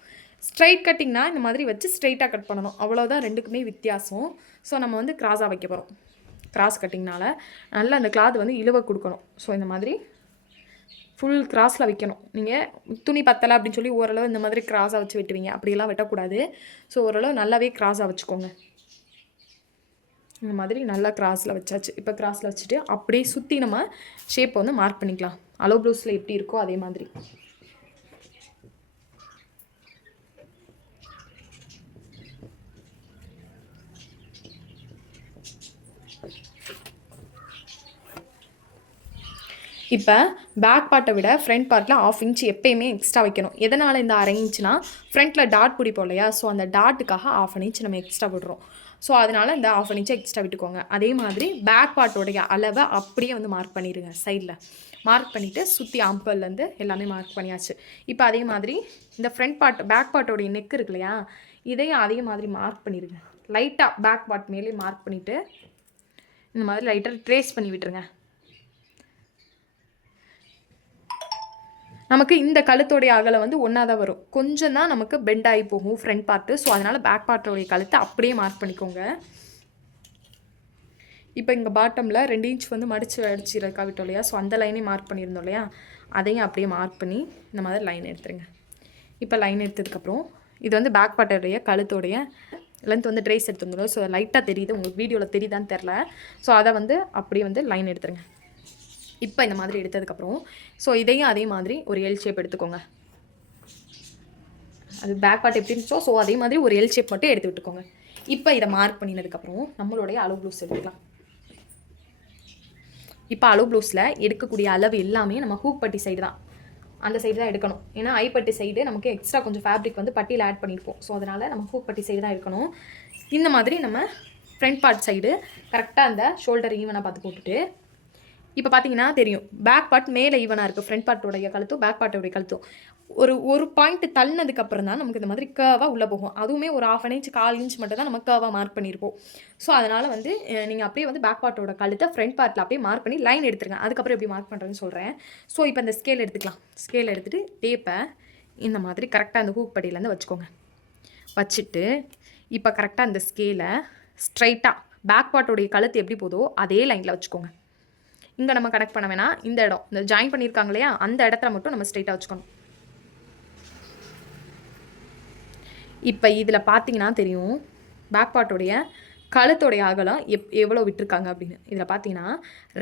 ஸ்ட்ரைட் கட்டிங்னா இந்த மாதிரி வச்சு ஸ்ட்ரைட்டாக கட் பண்ணணும். அவ்வளோதான் ரெண்டுக்குமே வித்தியாசம். ஸோ நம்ம வந்து கிராஸாக வைக்க போகிறோம். கிராஸ் கட்டிங்னால் நல்லா அந்த கிளாத் வந்து இழுவை கொடுக்கணும். ஸோ இந்த மாதிரி ஃபுல் கிராஸில் வைக்கணும். நீங்கள் துணி பத்தலை அப்படின்னு சொல்லி ஓரளவு இந்த மாதிரி கிராஸாக வச்சு வெட்டுவீங்க, அப்படியெல்லாம் வெட்டக்கூடாது. ஸோ ஓரளவு நல்லாவே கிராஸாக வச்சுக்கோங்க. இந்த மாதிரி நல்லா கிராஸில் வச்சாச்சு. இப்போ கிராஸில் வச்சுட்டு அப்படியே சுற்றி நம்ம ஷேப்பை வந்து மார்க் பண்ணிக்கலாம். அலோ ப்ளவுஸில் எப்படி இருக்கோ அதே மாதிரி. இப்போ பேக் பார்ட்டை விட ஃப்ரண்ட் பார்ட்டில் 1/2 இன்ச் எப்பயுமே எக்ஸ்ட்ரா வைக்கணும். எதனால் இந்த 1/2 இன்ச்னா ஃப்ரண்ட்டில் டாட் பிடிப்போம் இல்லையா, ஸோ அந்த டாட்டுக்காக 1/2 இன்ச் நம்ம எக்ஸ்ட்ரா விடுறோம். ஸோ அதனால் இந்த 1/2 இன்ச்சை எக்ஸ்ட்ரா விட்டுக்கோங்க. அதே மாதிரி பேக் பார்ட்டோடைய அளவை அப்படியே வந்து மார்க் பண்ணிடுங்க. சைடில் மார்க் பண்ணிவிட்டு சுற்றி ஆம்பல்லேருந்து எல்லாமே மார்க் பண்ணியாச்சு. இப்போ அதே மாதிரி இந்த ஃப்ரண்ட் பார்ட் பேக் பார்ட்டோடைய நெக் இருக்கு இல்லையா, இதையும் அதே மாதிரி மார்க் பண்ணிடுங்க. லைட்டாக பேக் பார்ட் மேலே மார்க் பண்ணிவிட்டு இந்த மாதிரி லைட்டாக ட்ரேஸ் பண்ணி விட்டுருங்க. நமக்கு இந்த கழுத்தோடைய அகலை வந்து ஒன்றா தான் வரும், கொஞ்சம் தான் நமக்கு பெண்ட் ஆகி போகும் ஃப்ரண்ட் பார்ட்டு. ஸோ அதனால் பேக் பார்ட்டோடைய கழுத்தை அப்படியே மார்க் பண்ணிக்கோங்க. இப்போ இங்கே பாட்டமில் 2 இன்ச் வந்து அடிச்சிருக்கா விட்டோம் இல்லையா, ஸோ அந்த லைனையும் மார்க் பண்ணியிருந்தோம் இல்லையா, அதையும் அப்படியே மார்க் பண்ணி இந்த மாதிரி லைன் எடுத்துருங்க. இப்போ லைன் எடுத்ததுக்கப்புறம் இது வந்து பேக் பார்ட்டோடைய கழுத்தோடைய லென்த் வந்து ட்ரேஸ் எடுத்துருந்தோம். ஸோ லைட்டாக தெரியுது, உங்களுக்கு வீடியோவில் தெரியுதான்னு தெரில. ஸோ அதை வந்து அப்படியே வந்து லைன் எடுத்துருங்க. இப்போ இந்த மாதிரி எடுத்ததுக்கப்புறம் ஸோ இதையும் அதே மாதிரி ஒரு எல் ஷேப் எடுத்துக்கோங்க. அது பேக் பார்ட் எப்படி இருந்துச்சோ ஸோ அதே மாதிரி ஒரு எல் ஷேப் மட்டும் எடுத்து விட்டுக்கோங்க. இப்போ இதை மார்க் பண்ணினதுக்கப்புறம் நம்மளுடைய அலோ ப்ளவுஸ் எடுத்துக்கலாம். இப்போ அலோ ப்ளவுஸில் எடுக்கக்கூடிய அளவு எல்லாமே நம்ம ஹூக் பட்டி சைடு தான், அந்த சைடு தான் எடுக்கணும். ஏன்னா ஐப்பட்டி சைடு நமக்கு எக்ஸ்ட்ரா கொஞ்சம் ஃபேப்ரிக் வந்து பட்டியில் ஆட் பண்ணியிருப்போம். ஸோ அதனால் நம்ம ஹூக் பட்டி சைடு தான் எடுக்கணும். இந்த மாதிரி நம்ம ஃப்ரண்ட் பார்ட் சைடு கரெக்டாக அந்த ஷோல்டர் ஈவனாக பார்த்து போட்டுட்டு இப்போ பார்த்தீங்கன்னா தெரியும் பேக் பார்ட் மேலே ஈவனாக இருக்குது. ஃப்ரண்ட் பார்ட்டோடைய கழுத்தும் பேக் பார்ட்டோடைய கழுத்தும் ஒரு பாயிண்ட் தள்ளினதுக்கப்புறம் தான் நமக்கு இந்த மாதிரி கர்வாக உள்ளே போகும். அதுவுமே ஒரு 1/2 இன்ச் 1/4 இன்ச் மட்டும் தான் நம்ம கர்வாக மார்க் பண்ணியிருப்போம். ஸோ அதனால் வந்து நீங்கள் அப்படியே வந்து பேக் பார்ட்டோட கழுத்தை ஃப்ரண்ட் பார்ட்டில் அப்படியே மார்க் பண்ணி லைன் எடுத்துருங்க. அதுக்கப்புறம் எப்படி மார்க் பண்ணுறேன்னு சொல்கிறேன். ஸோ இப்போ இந்த ஸ்கேல் எடுத்துக்கலாம். ஸ்கேல் எடுத்துகிட்டு டேப்பை இந்த மாதிரி கரெக்டாக அந்த ஹூக் படியிலேருந்து வச்சுக்கோங்க. வச்சுட்டு இப்போ கரெக்டாக அந்த ஸ்கேலை ஸ்ட்ரைட்டாக பேக் பார்ட்டோடைய கழுத்து எப்படி போதோ அதே லைனில் வச்சுக்கோங்க. இங்கே நம்ம கனெக்ட் பண்ண வேணாம், இந்த இடம் இந்த ஜாயின் பண்ணியிருக்காங்க இல்லையா அந்த இடத்துல மட்டும் நம்ம ஸ்ட்ரைட்டாக வச்சுக்கணும். இப்போ இதில் பார்த்தீங்கன்னா தெரியும் பேக் பார்ட்டோடைய கழுத்தோடைய அகலம் எவ்வளோ விட்டுருக்காங்க அப்படின்னு. இதில் பார்த்தீங்கன்னா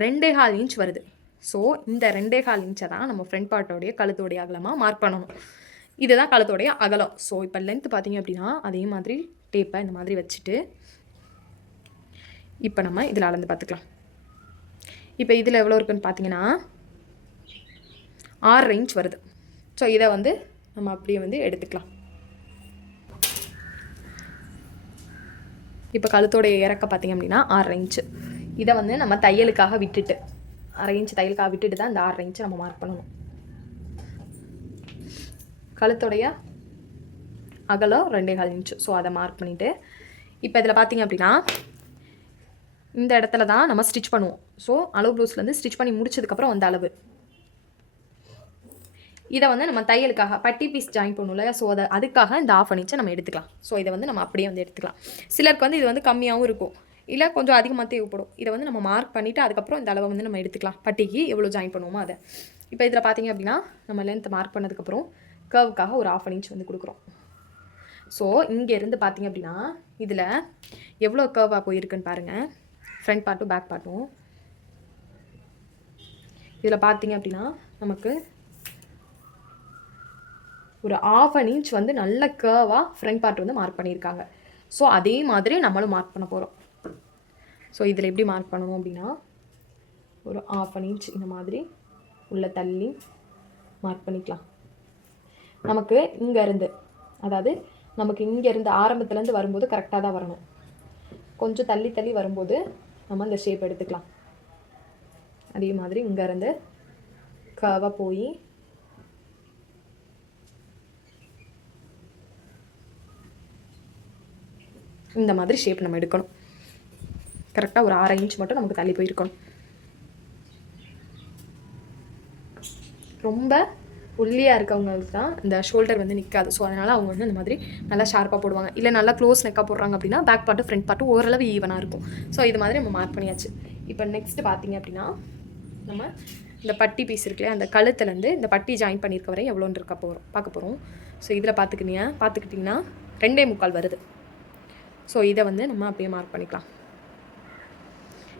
2.25 இன்ச் வருது. ஸோ இந்த 2.25 இன்ச்சை தான் நம்ம ஃப்ரண்ட் பார்ட்டோடைய கழுத்தோடைய அகலமாக மார்க் பண்ணணும். இதுதான் கழுத்தோடைய அகலம். ஸோ இப்போ லென்த் பார்த்தீங்க அப்படின்னா அதே மாதிரி டேப்பை இந்த மாதிரி வச்சுட்டு இப்போ நம்ம இதில் அளந்து பார்த்துக்கலாம். இப்போ இதில் எவ்வளோ இருக்குன்னு பார்த்தீங்கன்னா 6 இன்ச் வருது. ஸோ இதை வந்து நம்ம அப்படியே வந்து எடுத்துக்கலாம். இப்போ கழுத்தோடைய இறக்க பார்த்திங்க அப்படின்னா 6 இன்ச்சு. இதை வந்து நம்ம தையலுக்காக விட்டுட்டு 1/2 இன்ச் தையலுக்காக விட்டுட்டு தான் இந்த 6 இன்ச்சு நம்ம மார்க் பண்ணணும். கழுத்தோடைய அகலம் 2.25 இன்ச்சு. ஸோ அதை மார்க் பண்ணிவிட்டு இப்போ இதில் பார்த்திங்க அப்படின்னா இந்த இடத்துல தான் நம்ம ஸ்டிச் பண்ணுவோம். ஸோ அலோ ப்ளவுஸ்லேருந்து ஸ்டிச் பண்ணி முடிச்சதுக்கப்புறம் அந்த அளவு இதை வந்து நம்ம தையலுக்காக பட்டி பீஸ் ஜாயின் பண்ணுவோம்ல, ஸோ அதுக்காக இந்த 1/2 இன்ச்சை நம்ம எடுத்துக்கலாம். ஸோ இதை வந்து நம்ம அப்படியே வந்து எடுத்துக்கலாம். சிலருக்கு வந்து இது வந்து கம்மியாகவும் இருக்கும், இல்லை கொஞ்சம் அதிகமாக தேவைப்படும். இதை வந்து நம்ம மார்க் பண்ணிவிட்டு அதுக்கப்புறம் இந்த அளவை வந்து நம்ம எடுத்துக்கலாம். பட்டிக்கு எவ்வளோ ஜாயின் பண்ணுவோமோ அதை. இப்போ இதில் பார்த்தீங்க அப்படின்னா நம்ம லென்த் மார்க் பண்ணதுக்கப்புறம் கர்வுக்காக ஒரு 1/2 இன்ச் வந்து கொடுக்குறோம். ஸோ இங்கேருந்து பார்த்தீங்க அப்படின்னா இதில் எவ்வளோ கர்வாக போயிருக்குன்னு பாருங்கள், ஃப்ரண்ட் பார்ட்டும் பேக் பார்ட்டும். இதில் பார்த்தீங்க அப்படின்னா நமக்கு ஒரு 1/2 இன்ச் வந்து நல்ல கர்வாக ஃப்ரண்ட் பார்ட் வந்து மார்க் பண்ணியிருக்காங்க. ஸோ அதே மாதிரி நம்மளும் மார்க் பண்ண போகிறோம். ஸோ இதில் எப்படி மார்க் பண்ணணும் அப்படின்னா ஒரு 1/2 இன்ச் இந்த மாதிரி உள்ள தள்ளி மார்க் பண்ணிக்கலாம். நமக்கு இங்கேருந்து அதாவது நமக்கு இங்கேருந்து ஆரம்பத்துலேருந்து வரும்போது கரெக்டாக தான் வரணும். கொஞ்சம் தள்ளி தள்ளி வரும்போது நம்ம இந்த ஷேப் எடுத்துக்கலாம். அதே மாதிரி இங்கேருந்து கர்வாக போய் இந்த மாதிரி ஷேப் நம்ம எடுக்கணும். கரெக்டாக ஒரு 6 இன்ச் மட்டும் நமக்கு தள்ளி போயிருக்கணும். ரொம்ப ஒல்லியாக இருக்கவங்களுக்கு தான் இந்த ஷோல்டர் வந்து நிற்காது. ஸோ அதனால் அவங்க வந்து இந்த மாதிரி நல்லா ஷார்ப்பாக போடுவாங்க. இல்லை நல்லா க்ளோஸ் நெக்காக போடுறாங்க அப்படின்னா பேக் பார்ட்டு ஃப்ரண்ட் பார்ட்டு ஓரளவு ஈவனாக இருக்கும். ஸோ இது மாதிரி நம்ம மார்க் பண்ணியாச்சு. இப்போ நெக்ஸ்ட்டு பார்த்தீங்க அப்படின்னா நம்ம இந்த பட்டி பீஸ் இருக்குல்லையா, அந்த கழுத்துலேருந்து இந்த பட்டி ஜாயின் பண்ணியிருக்க வரை எவ்வளோன்னு இருக்க போகிறோம் பார்க்க போகிறோம். ஸோ இதில் பார்த்துக்கிட்டிங்கன்னா 2.25 வருது. ஸோ இதை வந்து நம்ம அப்படியே மார்க் பண்ணிக்கலாம்.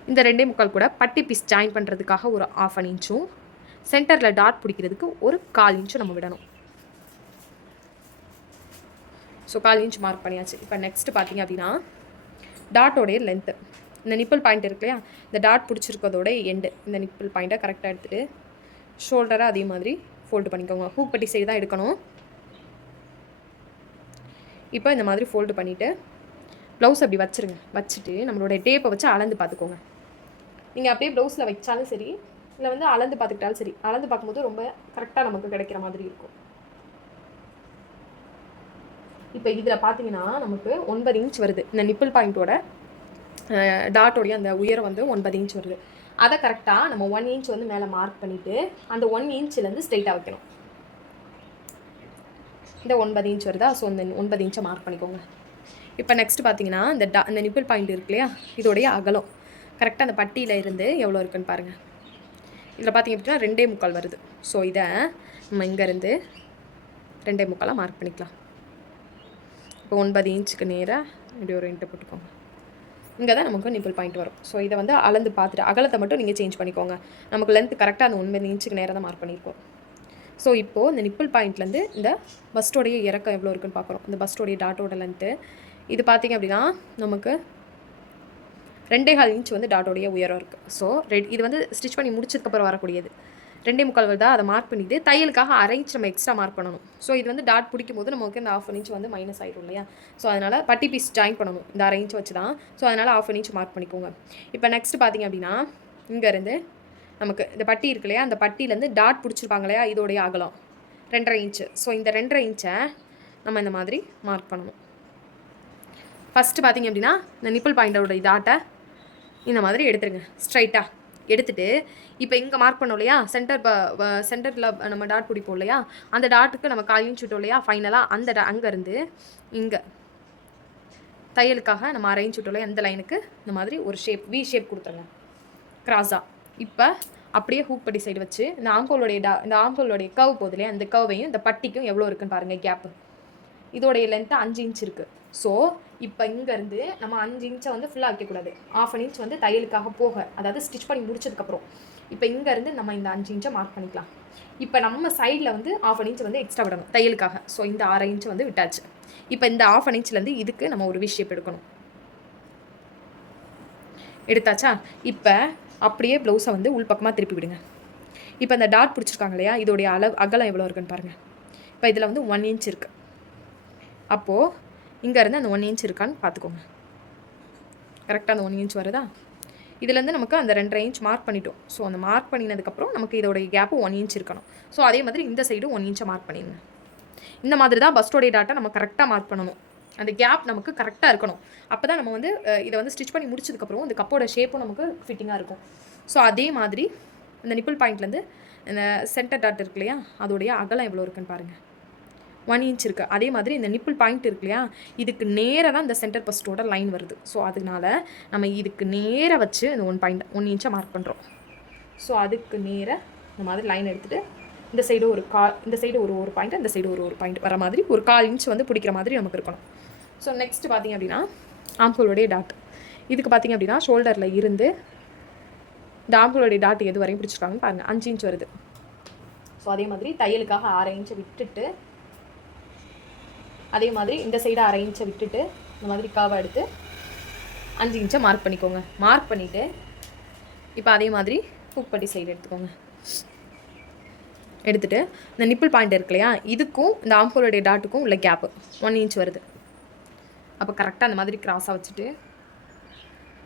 இந்த 2.25 கூட பட்டி பீஸ் ஜாயின் பண்ணுறதுக்காக ஒரு 1/2 இன்ச்சும் சென்டரில் டாட் பிடிக்கிறதுக்கு ஒரு 1/4 இன்ச்சும் நம்ம விடணும். ஸோ 1/4 இன்ச் மார்க் பண்ணியாச்சு. இப்போ நெக்ஸ்ட்டு பார்த்திங்க அப்படின்னா டாட்டோடைய லென்த்து, இந்த நிப்பிள் பாயிண்ட் இருக்கு இல்லையா, இந்த டாட் பிடிச்சிருக்கதோட எண்டு, இந்த நிப்பிள் பாயிண்ட்டை கரெக்டாக எடுத்துகிட்டு ஷோல்டரை அதே மாதிரி ஃபோல்டு பண்ணிக்கோங்க. ஹூக் பட்டி சைடு தான் எடுக்கணும். இப்போ இந்த மாதிரி ஃபோல்டு பண்ணிவிட்டு ப்ளவுஸ் அப்படி வச்சுருங்க. வச்சுட்டு நம்மளோட டேப்பை வச்சு அளந்து பார்த்துக்கோங்க. நீங்கள் அப்படியே ப்ளவுஸில் வச்சாலும் சரி, இல்லை வந்து அளந்து பார்த்துக்கிட்டாலும் சரி, அளந்து பார்க்கும்போது ரொம்ப கரெக்டாக நமக்கு கிடைக்கிற மாதிரி இருக்கும். இப்போ இதில் பார்த்தீங்கன்னா நமக்கு 9 இன்ச் வருது. இந்த நிப்பிள் பாயிண்ட்டோட டாட்டோடைய அந்த உயரம் வந்து 9 இன்ச் வருது. அதை கரெக்டாக நம்ம 1 இன்ச் வந்து மேலே மார்க் பண்ணிவிட்டு அந்த 1 இன்ச்லேருந்து ஸ்ட்ரைட்டாக வைக்கணும். இந்த 9 இன்ச் வருதா, ஸோ இந்த 9 இன்ச்சை மார்க் பண்ணிக்கோங்க. இப்போ நெக்ஸ்ட் பார்த்தீங்கன்னா இந்த நிப்பிள் பாயிண்ட் இருக்கு இல்லையா, இதோடைய அகலம் கரெக்டாக அந்த பட்டியில் இருந்து எவ்வளோ இருக்குன்னு பாருங்கள். இதில் பார்த்திங்க அப்படின்னா 2.25 வருது. ஸோ இதை நம்ம இங்கேருந்து 2.25 மார்க் பண்ணிக்கலாம். இப்போ 9 இன்ச்சுக்கு நேராக இப்படி ஒரு இன்ட்டு போட்டுக்கோங்க. இங்கே தான் நமக்கு நிப்பிள் பாயிண்ட் வரும். ஸோ இதை வந்து அளந்து பார்த்துட்டு அகலத்தை மட்டும் நீங்கள் சேஞ்ச் பண்ணிக்கோங்க. நமக்கு லென்த் கரெக்டாக அந்த 9 இன்ச்சுக்கு நேராக தான் மார்க் பண்ணியிருக்கோம். ஸோ இப்போது இந்த நிப்பிள் பாயிண்ட்லேருந்து இந்த பஸ்டோடைய இறக்கம் எவ்வளோ இருக்குன்னு பார்க்குறோம். இந்த பஸ்டோடைய டாட்டோட லென்த்து இது பார்த்திங்க அப்படின்னா நமக்கு 2.25 இன்ச் வந்து டாட்டோடைய உயரம் இருக்குது. ஸோ இது வந்து ஸ்டிச் பண்ணி முடிச்சதுக்கப்புறம் வரக்கூடியது. 2.25 வருதா, அதை மார்க் பண்ணிவிட்டு தையலுக்காக 1/2 இன்ச் நம்ம எக்ஸ்ட்ரா மார்க் பண்ணணும். ஸோ இது வந்து டாட் பிடிக்கும் போது நமக்கு இந்த 1/2 இன்ச் வந்து மைனஸ் ஆகிடும் இல்லையா. ஸோ அதனால் பட்டி பீஸ் ஜாயின் பண்ணணும் இந்த 1/2 இன்ச் வச்சு தான். ஸோ அதனால் 1/2 இன்ச் மார்க் பண்ணிக்கோங்க. இப்போ நெக்ஸ்ட் பார்த்திங்க அப்படின்னா இங்கேருந்து நமக்கு இந்த பட்டி இருக்கு இல்லையா, அந்த பட்டியிலேருந்து டாட் பிடிச்சிருப்பாங்க இல்லையா, இதோடைய அகலம் 2.5 இன்ச்சு. ஸோ இந்த 2.5 இன்ச்சை நம்ம இந்த மாதிரி மார்க் பண்ணணும். ஃபஸ்ட்டு பார்த்திங்க அப்படின்னா இந்த நிப்பிள் பாயிண்டோட டாட்டை இந்த மாதிரி எடுத்துருங்க. ஸ்ட்ரைட்டாக எடுத்துகிட்டு இப்போ இங்கே மார்க் பண்ணோம் இல்லையா, சென்டரில் நம்ம டாட் பிடிப்போம் இல்லையா, அந்த டாட்டுக்கு நம்ம 1/4 இன்ச் விட்டோம் இல்லையா ஃபைனலாக அங்கேருந்து இங்கே தையலுக்காக நம்ம 1/2 இன்ச் விட்டோம் இல்லையா, அந்த லைனுக்கு இந்த மாதிரி ஒரு வி ஷேப் கொடுத்துருங்க கிராஸாக. இப்போ அப்படியே ஹூக் பட்டி சைடு வச்சு இந்த ஆங்கோலோடைய கர்வ் போகுது இல்லையா, அந்த கர்வையும் இந்த பட்டிக்கும் எவ்வளோ இருக்குன்னு பாருங்கள். கேப்பு இதோடைய லென்த்து 5 இன்ச் இருக்குது. ஸோ இப்போ இங்கேருந்து நம்ம 5 இன்ச்சை வந்து ஃபுல்லாக வைக்கக்கூடாது. 1/2 இன்ச் வந்து தையலுக்காக போக, அதாவது ஸ்டிச் பண்ணி முடிச்சதுக்கப்புறம் இப்போ இங்கேருந்து நம்ம இந்த 5 இன்ச்சை மார்க் பண்ணிக்கலாம். இப்போ நம்ம சைடில் வந்து 1/2 இன்ச் வந்து எக்ஸ்ட்ரா விடணும் தையலுக்காக. ஸோ இந்த 1/2 இன்ச் வந்து விட்டாச்சு. இப்போ இந்த 1/2 இன்ச்லேருந்து இதுக்கு நம்ம ஒரு வி ஷேப் எடுக்கணும். எடுத்தாச்சா? இப்போ அப்படியே ப்ளவுஸை வந்து உள்பக்கமாக திருப்பி விடுங்க. இப்போ இந்த டாட் பிடிச்சிருக்காங்க இல்லையா, இதோடைய அகலம் எவ்வளோ இருக்குன்னு பாருங்கள். இப்போ இதில் வந்து 1 இன்ச் இருக்குது. அப்போது இங்கேருந்து அந்த 1 இன்ச் இருக்கான்னு பார்த்துக்கோங்க. கரெக்டாக அந்த 1 இன்ச் வருதா, இதுலேருந்து நமக்கு அந்த 2.5 இன்ச் மார்க் பண்ணிட்டோம். ஸோ அந்த மார்க் பண்ணினதுக்கப்புறம் நமக்கு இதோடைய கேப்பு 1 இன்ச் இருக்கணும். ஸோ அதே மாதிரி இந்த சைடும் 1 இன்ச்சை மார்க் பண்ணிடுங்க. இந்த மாதிரி தான் பஸ்டோடைய டாட்டை நம்ம கரெக்டாக மார்க் பண்ணணும். அந்த கேப் நமக்கு கரெக்டாக இருக்கணும். அப்போ தான் நம்ம வந்து இதை வந்து ஸ்டிச் பண்ணி முடிச்சதுக்கப்புறம் இந்த கப்போட ஷேப்பும் நமக்கு ஃபிட்டிங்காக இருக்கும். ஸோ அதே மாதிரி இந்த நிப்பிள் பாயிண்ட்லேருந்து இந்த சென்டர் டாட் இருக்கு இல்லையா, அதோடைய அகலம் எவ்வளோ இருக்குன்னு பாருங்கள். 1 இன்ச் இருக்குது. அதே மாதிரி இந்த நிப்பிள் பாயிண்ட் இருக்கு இல்லையா, இதுக்கு நேராக தான் இந்த சென்டர் பஸ்டோட லைன் வருது. ஸோ அதனால நம்ம இதுக்கு நேராக வச்சு இந்த 1 இன்ச்சை மார்க் பண்ணுறோம். ஸோ அதுக்கு நேராக இந்த மாதிரி லைன் எடுத்துகிட்டு இந்த சைடு இந்த சைடு ஒரு பாயிண்ட், இந்த சைடு ஒரு பாயிண்ட் வர மாதிரி ஒரு 1/4 இன்ச் வந்து பிடிக்கிற மாதிரி நமக்கு இருக்கணும். ஸோ நெக்ஸ்ட் பார்த்திங்க அப்படின்னா ஆம்கோலோடைய டாட். இதுக்கு பார்த்திங்க அப்படின்னா ஷோல்டரில் இருந்து இந்த ஆம்கோலோடைய டாட் எது வரையும் பிடிச்சிருக்காங்கன்னு பாருங்கள். 5 இன்ச் வருது. ஸோ அதே மாதிரி தையலுக்காக 1/2 இன்ச்சை விட்டுட்டு அதே மாதிரி இந்த சைடு 1/2 இன்ச்சை விட்டுட்டு இந்த மாதிரி காவை எடுத்து 5 இன்ச்சை மார்க் பண்ணிக்கோங்க. மார்க் பண்ணிவிட்டு இப்போ அதே மாதிரி ஹூக் பட்டி சைடு எடுத்துக்கோங்க. எடுத்துகிட்டு இந்த நிப்பிள் பாயிண்ட் இருக்கு இல்லையா, இதுக்கும் இந்த ஆம்கோலோடைய டாட்டுக்கும் உள்ள கேப்பு 1 இன்ச் வருது. அப்போ கரெக்டாக அந்த மாதிரி கிராஸாக வச்சுட்டு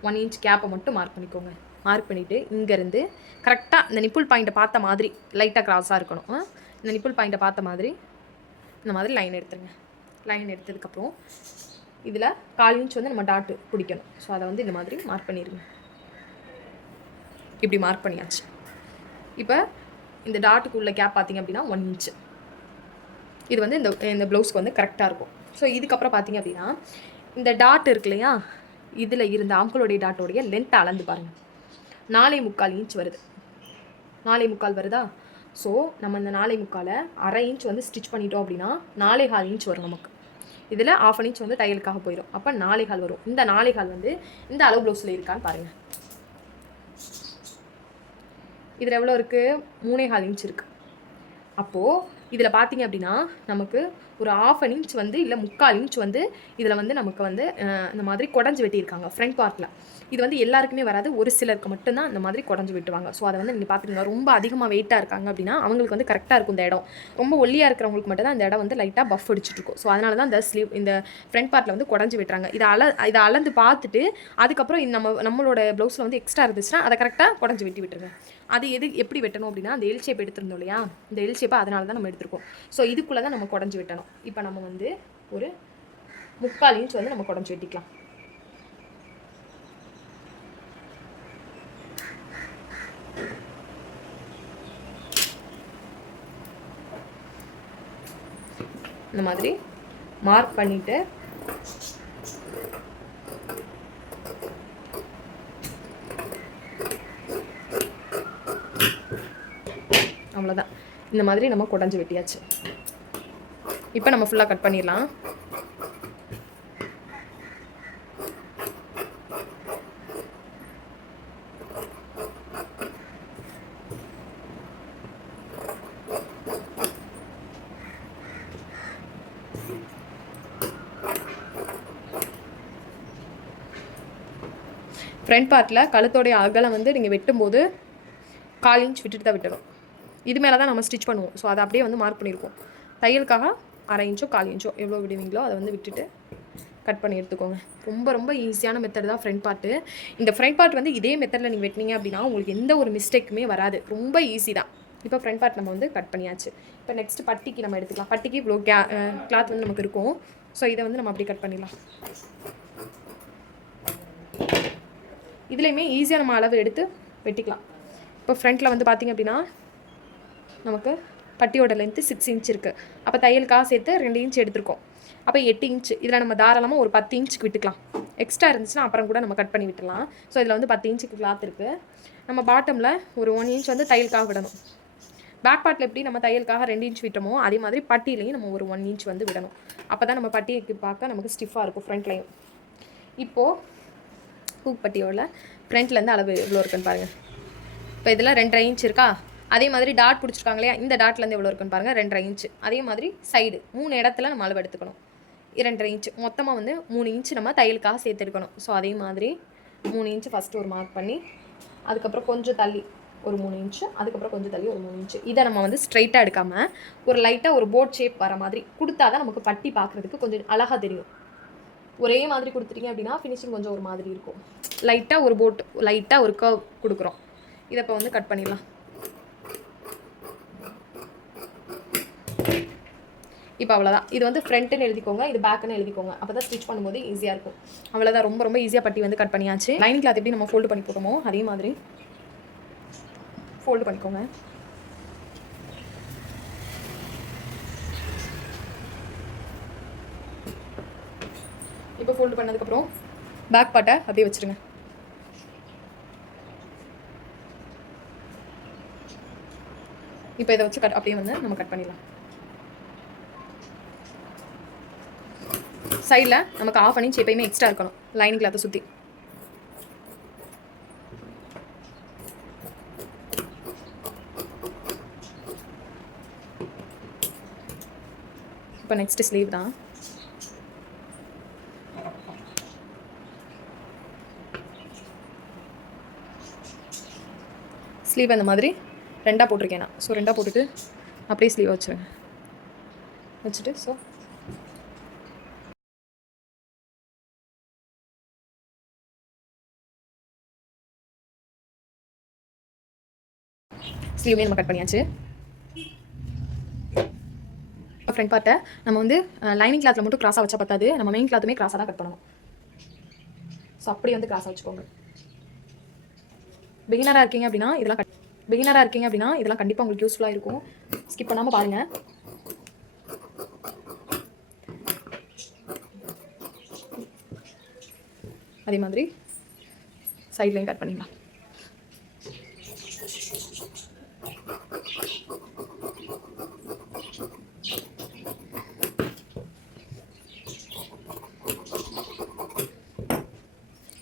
1 இன்ச் கேப்பை மட்டும் மார்க் பண்ணிக்கோங்க. மார்க் பண்ணிவிட்டு இங்கேருந்து கரெக்டாக இந்த நிப்பிள் பாயிண்ட்டை பார்த்த மாதிரி லைட்டாக கிராஸாக இருக்கணும். இந்த நிப்பிள் பாயிண்ட்டை பார்த்த மாதிரி இந்த மாதிரி லைன் எடுத்துருங்க. லைன் எடுத்ததுக்கப்புறம் இதில் 1/4 இன்ச் வந்து நம்ம டாட்டு பிடிக்கணும். ஸோ அதை வந்து இந்த மாதிரி மார்க் பண்ணிடுங்க. இப்படி மார்க் பண்ணியாச்சு. இப்போ இந்த டாட்டுக்கு உள்ள கேப் பார்த்திங்க அப்படின்னா 1 இன்ச்சு. இது வந்து இந்த ப்ளவுஸ்க்கு வந்து கரெக்டாக இருக்கும். ஸோ இதுக்கப்புறம் பார்த்திங்க அப்படின்னா இந்த டாட் இருக்கு இல்லையா, இதில் இருந்த ஆம்கோலோடைய டாட்டோடைய லென்த் அளந்து பாருங்கள். 4.25 இன்ச் வருது. 4.25 வருதா? ஸோ நம்ம இந்த 4.25 1/2 இன்ச் வந்து ஸ்டிச் பண்ணிட்டோம் அப்படின்னா 4.25 இன்ச் வரும் நமக்கு. இதில் 1/2 இன்ச் வந்து தையலுக்காக போயிடும். அப்போ 4.25 வரும். இந்த 4.25 வந்து இந்த அளவு ப்ளவுஸில் இருக்கான்னு பாருங்கள். இதில் எவ்வளோ இருக்குது? 3.25 இன்ச் இருக்குது. அப்போது இதில் பார்த்தீங்க அப்படின்னா நமக்கு ஒரு 1/2 இன்ச் வந்து இல்லை 3/4 இன்ச் வந்து இதில் வந்து நமக்கு வந்து இந்த மாதிரி குடஞ்சி வெட்டியிருக்காங்க ஃப்ரண்ட் பார்ட்டில். இது வந்து எல்லாருக்குமே வராது, ஒரு சிலருக்கு மட்டும்தான் இந்த மாதிரி குடஞ்சி வெட்டுவாங்க. ஸோ அதை வந்து நீங்கள் பார்த்துக்கோங்க. ரொம்ப அதிகமாக வெயிட்டாக இருக்காங்க அப்படின்னா அவங்களுக்கு வந்து கரெக்டாக இருக்கும் இந்த இடம். ரொம்ப ஒல்லியாக இருக்கிறவங்களுக்கு மட்டும் தான் இந்த இடம் வந்து லைட்டாக பஃப் அடிச்சுட்டு இருக்கும். ஸோ அதனால தான் இந்த ஃப்ரண்ட் பார்ட்டில் வந்து குடஞ்சி வெட்டுறாங்க. இதை அளந்து பார்த்துட்டு அதுக்கப்புறம் நம்மளோட ப்ளவுஸில் வந்து எக்ஸ்ட்ரா இருந்துச்சுன்னா அதை கரெக்டாக குடஞ்சி வெட்டி விட்டுருங்க. அது எப்படி வெட்டணும் அப்படின்னா அந்த எல் ஷேப் எடுத்துருந்தோம் இல்லையா, இந்த எல் ஷேப்பை அதனால தான் நம்ம எடுத்துருக்கோம். ஸோ இதுக்குள்ளே தான் நம்ம குடஞ்சி வெட்டணும். இப்போ நம்ம வந்து ஒரு 3/4 இன்ச் வந்து நம்ம குடஞ்சி வெட்டிக்கலாம். இந்த மாதிரி மார்க் பண்ணிவிட்டு அவ்வளோதான். இந்த மாதிரி நம்ம குடஞ்சி வெட்டியாச்சு. இப்போ நம்ம ஃபுல்லாக கட் பண்ணிடலாம். ஃப்ரண்ட் பார்ட்டில் கழுத்தோடைய அகலம் வந்து நீங்கள் வெட்டும்போது 1/4 இன்ச் விட்டுட்டு தான் விட்டணும். இது மேலே தான் நம்ம ஸ்டிச் பண்ணுவோம். ஸோ அதை அப்படியே வந்து மார்க் பண்ணியிருக்கோம். தையலுக்காக 1/2 இன்ச்சோ 1/4 இன்ச்சோ எவ்வளோ விடுவீங்களோ அதை வந்து விட்டுட்டு கட் பண்ணி எடுத்துக்கோங்க. ரொம்ப ரொம்ப ஈஸியான மெத்தட் தான் ஃப்ரண்ட் பார்ட்டு. இந்த ஃப்ரண்ட் பார்ட் வந்து இதே மெத்தடில் நீங்கள் வெட்டினீங்க அப்படின்னா உங்களுக்கு எந்த ஒரு மிஸ்டேக்குமே வராது. ரொம்ப ஈஸி தான். இப்போ ஃப்ரண்ட் பார்ட் நம்ம வந்து கட் பண்ணியாச்சு. இப்போ நெக்ஸ்ட் பட்டிக்கு நம்ம எடுத்துக்கலாம். பட்டிக்கு இவ்வளோ கிளாத் வந்து நமக்கு இருக்கும். ஸோ இதை வந்து நம்ம அப்படியே கட் பண்ணிடலாம். இதுலேயுமே ஈஸியாக நம்ம அளவு எடுத்து வெட்டிக்கலாம். இப்போ ஃப்ரண்ட்டில் வந்து பார்த்திங்க அப்படின்னா நமக்கு பட்டியோட லென்த்து 6 இன்ச் இருக்குது. அப்போ தையலுக்காக சேர்த்து 2 இன்ச் எடுத்துருக்கோம். அப்போ 8 இன்ச். இதில் நம்ம தாராளமாக ஒரு 10 இன்ச்சுக்கு விட்டுக்கலாம். எக்ஸ்ட்ரா இருந்துச்சுன்னா அப்புறம் கூட நம்ம கட் பண்ணி விட்டுலாம். ஸோ இதில் வந்து 10 இன்ச்சுக்கு கிளாத் இருக்குது. நம்ம பாட்டமில் ஒரு 1 இன்ச் வந்து தையலுக்காக விடணும். பேக் பார்ட்டில் எப்படி நம்ம தையலுக்காக 2 இன்ச் விட்டோமோ அதே மாதிரி பட்டியிலையும் நம்ம ஒரு 1 இன்ச் வந்து விடணும். அப்போ தான் நம்ம பட்டிக்கு பார்க்க நமக்கு ஸ்டிஃபாக இருக்கும் ஃப்ரண்ட்லையும். இப்போது ஹூக் பட்டியோட ஃப்ரண்ட்லேருந்து அளவு எவ்வளோ இருக்குன்னு பாருங்கள். இப்போ இதில் 2.5 இன்ச் இருக்கா? அதே மாதிரி டாட் பிடிச்சிருக்காங்க இல்லையா, இந்த டாட்லேருந்து எவ்வளோ இருக்குன்னு பாருங்கள், 2.5 இன்ச். அதே மாதிரி சைடு 3 இடத்துல நம்ம அளவு எடுத்துக்கணும். 2.5 இன்ச். மொத்தமாக வந்து 3 இன்ச் நம்ம தையலுக்காக சேர்த்து எடுக்கணும். ஸோ அதே மாதிரி 3 இன்ச் ஃபஸ்ட்டு ஒரு மார்க் பண்ணி அதுக்கப்புறம் கொஞ்சம் தள்ளி ஒரு 3 இன்ச்சு, அதுக்கப்புறம் கொஞ்சம் தள்ளி ஒரு 3 இன்ச்சு. இதை நம்ம வந்து ஸ்ட்ரைட்டாக எடுக்காமல் ஒரு லைட்டாக ஒரு போட் ஷேப் வர மாதிரி கொடுத்தா தான் நமக்கு பட்டி பார்க்குறதுக்கு கொஞ்சம் அழகாக தெரியும். ஒரே மாதிரி கொடுத்துட்டீங்க அப்படின்னா ஃபினிஷிங் கொஞ்சம் ஒரு மாதிரி இருக்கும். லைட்டாக ஒரு போட், லைட்டாக ஒரு கர்வ் கொடுக்குறோம். இதை இப்போ வந்து கட் பண்ணிடலாம். இப்போ அவ்வளோதான். இது வந்து ஃப்ரண்ட்டுன்னு எழுதிக்கோங்க, இது பேக்குன்னு எழுதிக்கோங்க. அப்போ தான் ஸ்டிச் பண்ணும்போது ஈஸியாக இருக்கும். அவ்வளோதான். ரொம்ப ரொம்ப ஈஸியாக பட்டி வந்து கட் பண்ணியாச்சு. லைனிங் கிளாத் எப்படி நம்ம ஃபோல்டு பண்ணி போட்டோமோ அதே மாதிரி ஃபோல்டு பண்ணிக்கோங்க. இப்போ ஃபோல்டு பண்ணதுக்கப்புறம் பேக் பார்ட்டை அப்படியே வச்சுருங்க. இப்போ இதை வச்சு அப்படியே வந்து நம்ம கட் பண்ணிடலாம். சைடில் நமக்கு 1/2 இன்ச் எப்பயுமே எக்ஸ்ட்ரா இருக்கணும் லைனிங் கிளாத்தை சுற்றி. இப்போ நெக்ஸ்ட் ஸ்லீவ் தான். ஸ்லீவ் அந்த மாதிரி 2ஆக போட்டிருக்கேன் நான். ஸோ 2ஆக போட்டுட்டு அப்படியே ஸ்லீவ் வச்சுருங்க. வச்சுட்டு ஸோ ஸ்லீவ்லேயே நம்ம கட் பண்ணியாச்சு. ஃப்ரண்ட் பார்ட்டை நம்ம வந்து லைனிங் கிளாத்தில் மட்டும் கிராஸாக வச்சா பத்தாது, நம்ம மெயின் கிளாத்துமே கிராஸாக தான் கட் பண்ணணும். ஸோ அப்படி வந்து கிராஸாக வச்சுக்கோங்க. பிகினராக இருக்கீங்க அப்படின்னா இதெல்லாம் கண்டிப்பாக உங்களுக்கு யூஸ்ஃபுல்லாக இருக்கும். ஸ்கிப் பண்ணாமல் பாருங்கள். அதே மாதிரி சைட்லையும் கட் பண்ணிடலாம்.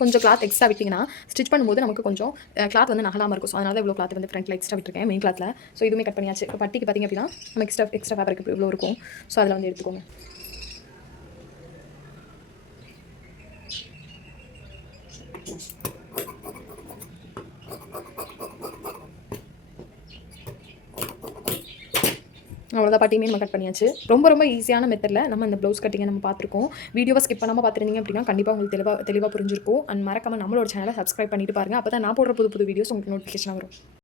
கொஞ்சம் கிளாத் எக்ஸ்ட்ரா விட்டிங்கன்னா ஸ்டிச் பண்ணும்போது நமக்கு கொஞ்சம் கிளாத் வந்து நகலாமல் இருக்கும். ஸோ அதனால தான் இவ்வளோ கிளாத் வந்து ஃப்ரண்ட்டில் எக்ஸ்ட்ரா விட்டுருக்கேன் மெயின் கிளாத்தில். ஸோ இதுவுமே கட் பண்ணியாச்சு. இப்போ பட்டிக்கு பார்த்திங்க அப்படின்னா நம்ம எக்ஸ்ட்ரா ஃபேப்ரிக் இவ்வளோ இருக்கும். ஸோ அதில் வந்து எடுத்துக்கோங்க. அவ்வளோதான், பட்டியுமே நம்ம கட் பண்ணியாச்சு. ரொம்ப ஈஸியான மெத்தடில் நம்ம இந்த ப்ளவுஸ் கட்டிங்கை நம்ம பார்த்துருக்கோம். வீடியோவை ஸ்கிப் பண்ணாமல் பார்த்துருந்தீங்க அப்படின்னா கண்டிப்பாக உங்களுக்கு தெளிவாக புரிஞ்சிருக்கும். அண்ட் மறக்காமல் நம்மளோட சேனலை சப்ஸ்கிரைப் பண்ணிட்டு பாருங்கள். அப்போ தான் நான் போடுற புது வீடியோஸ் உங்களுக்கு நோட்டிஃபிகேஷன் வரும்.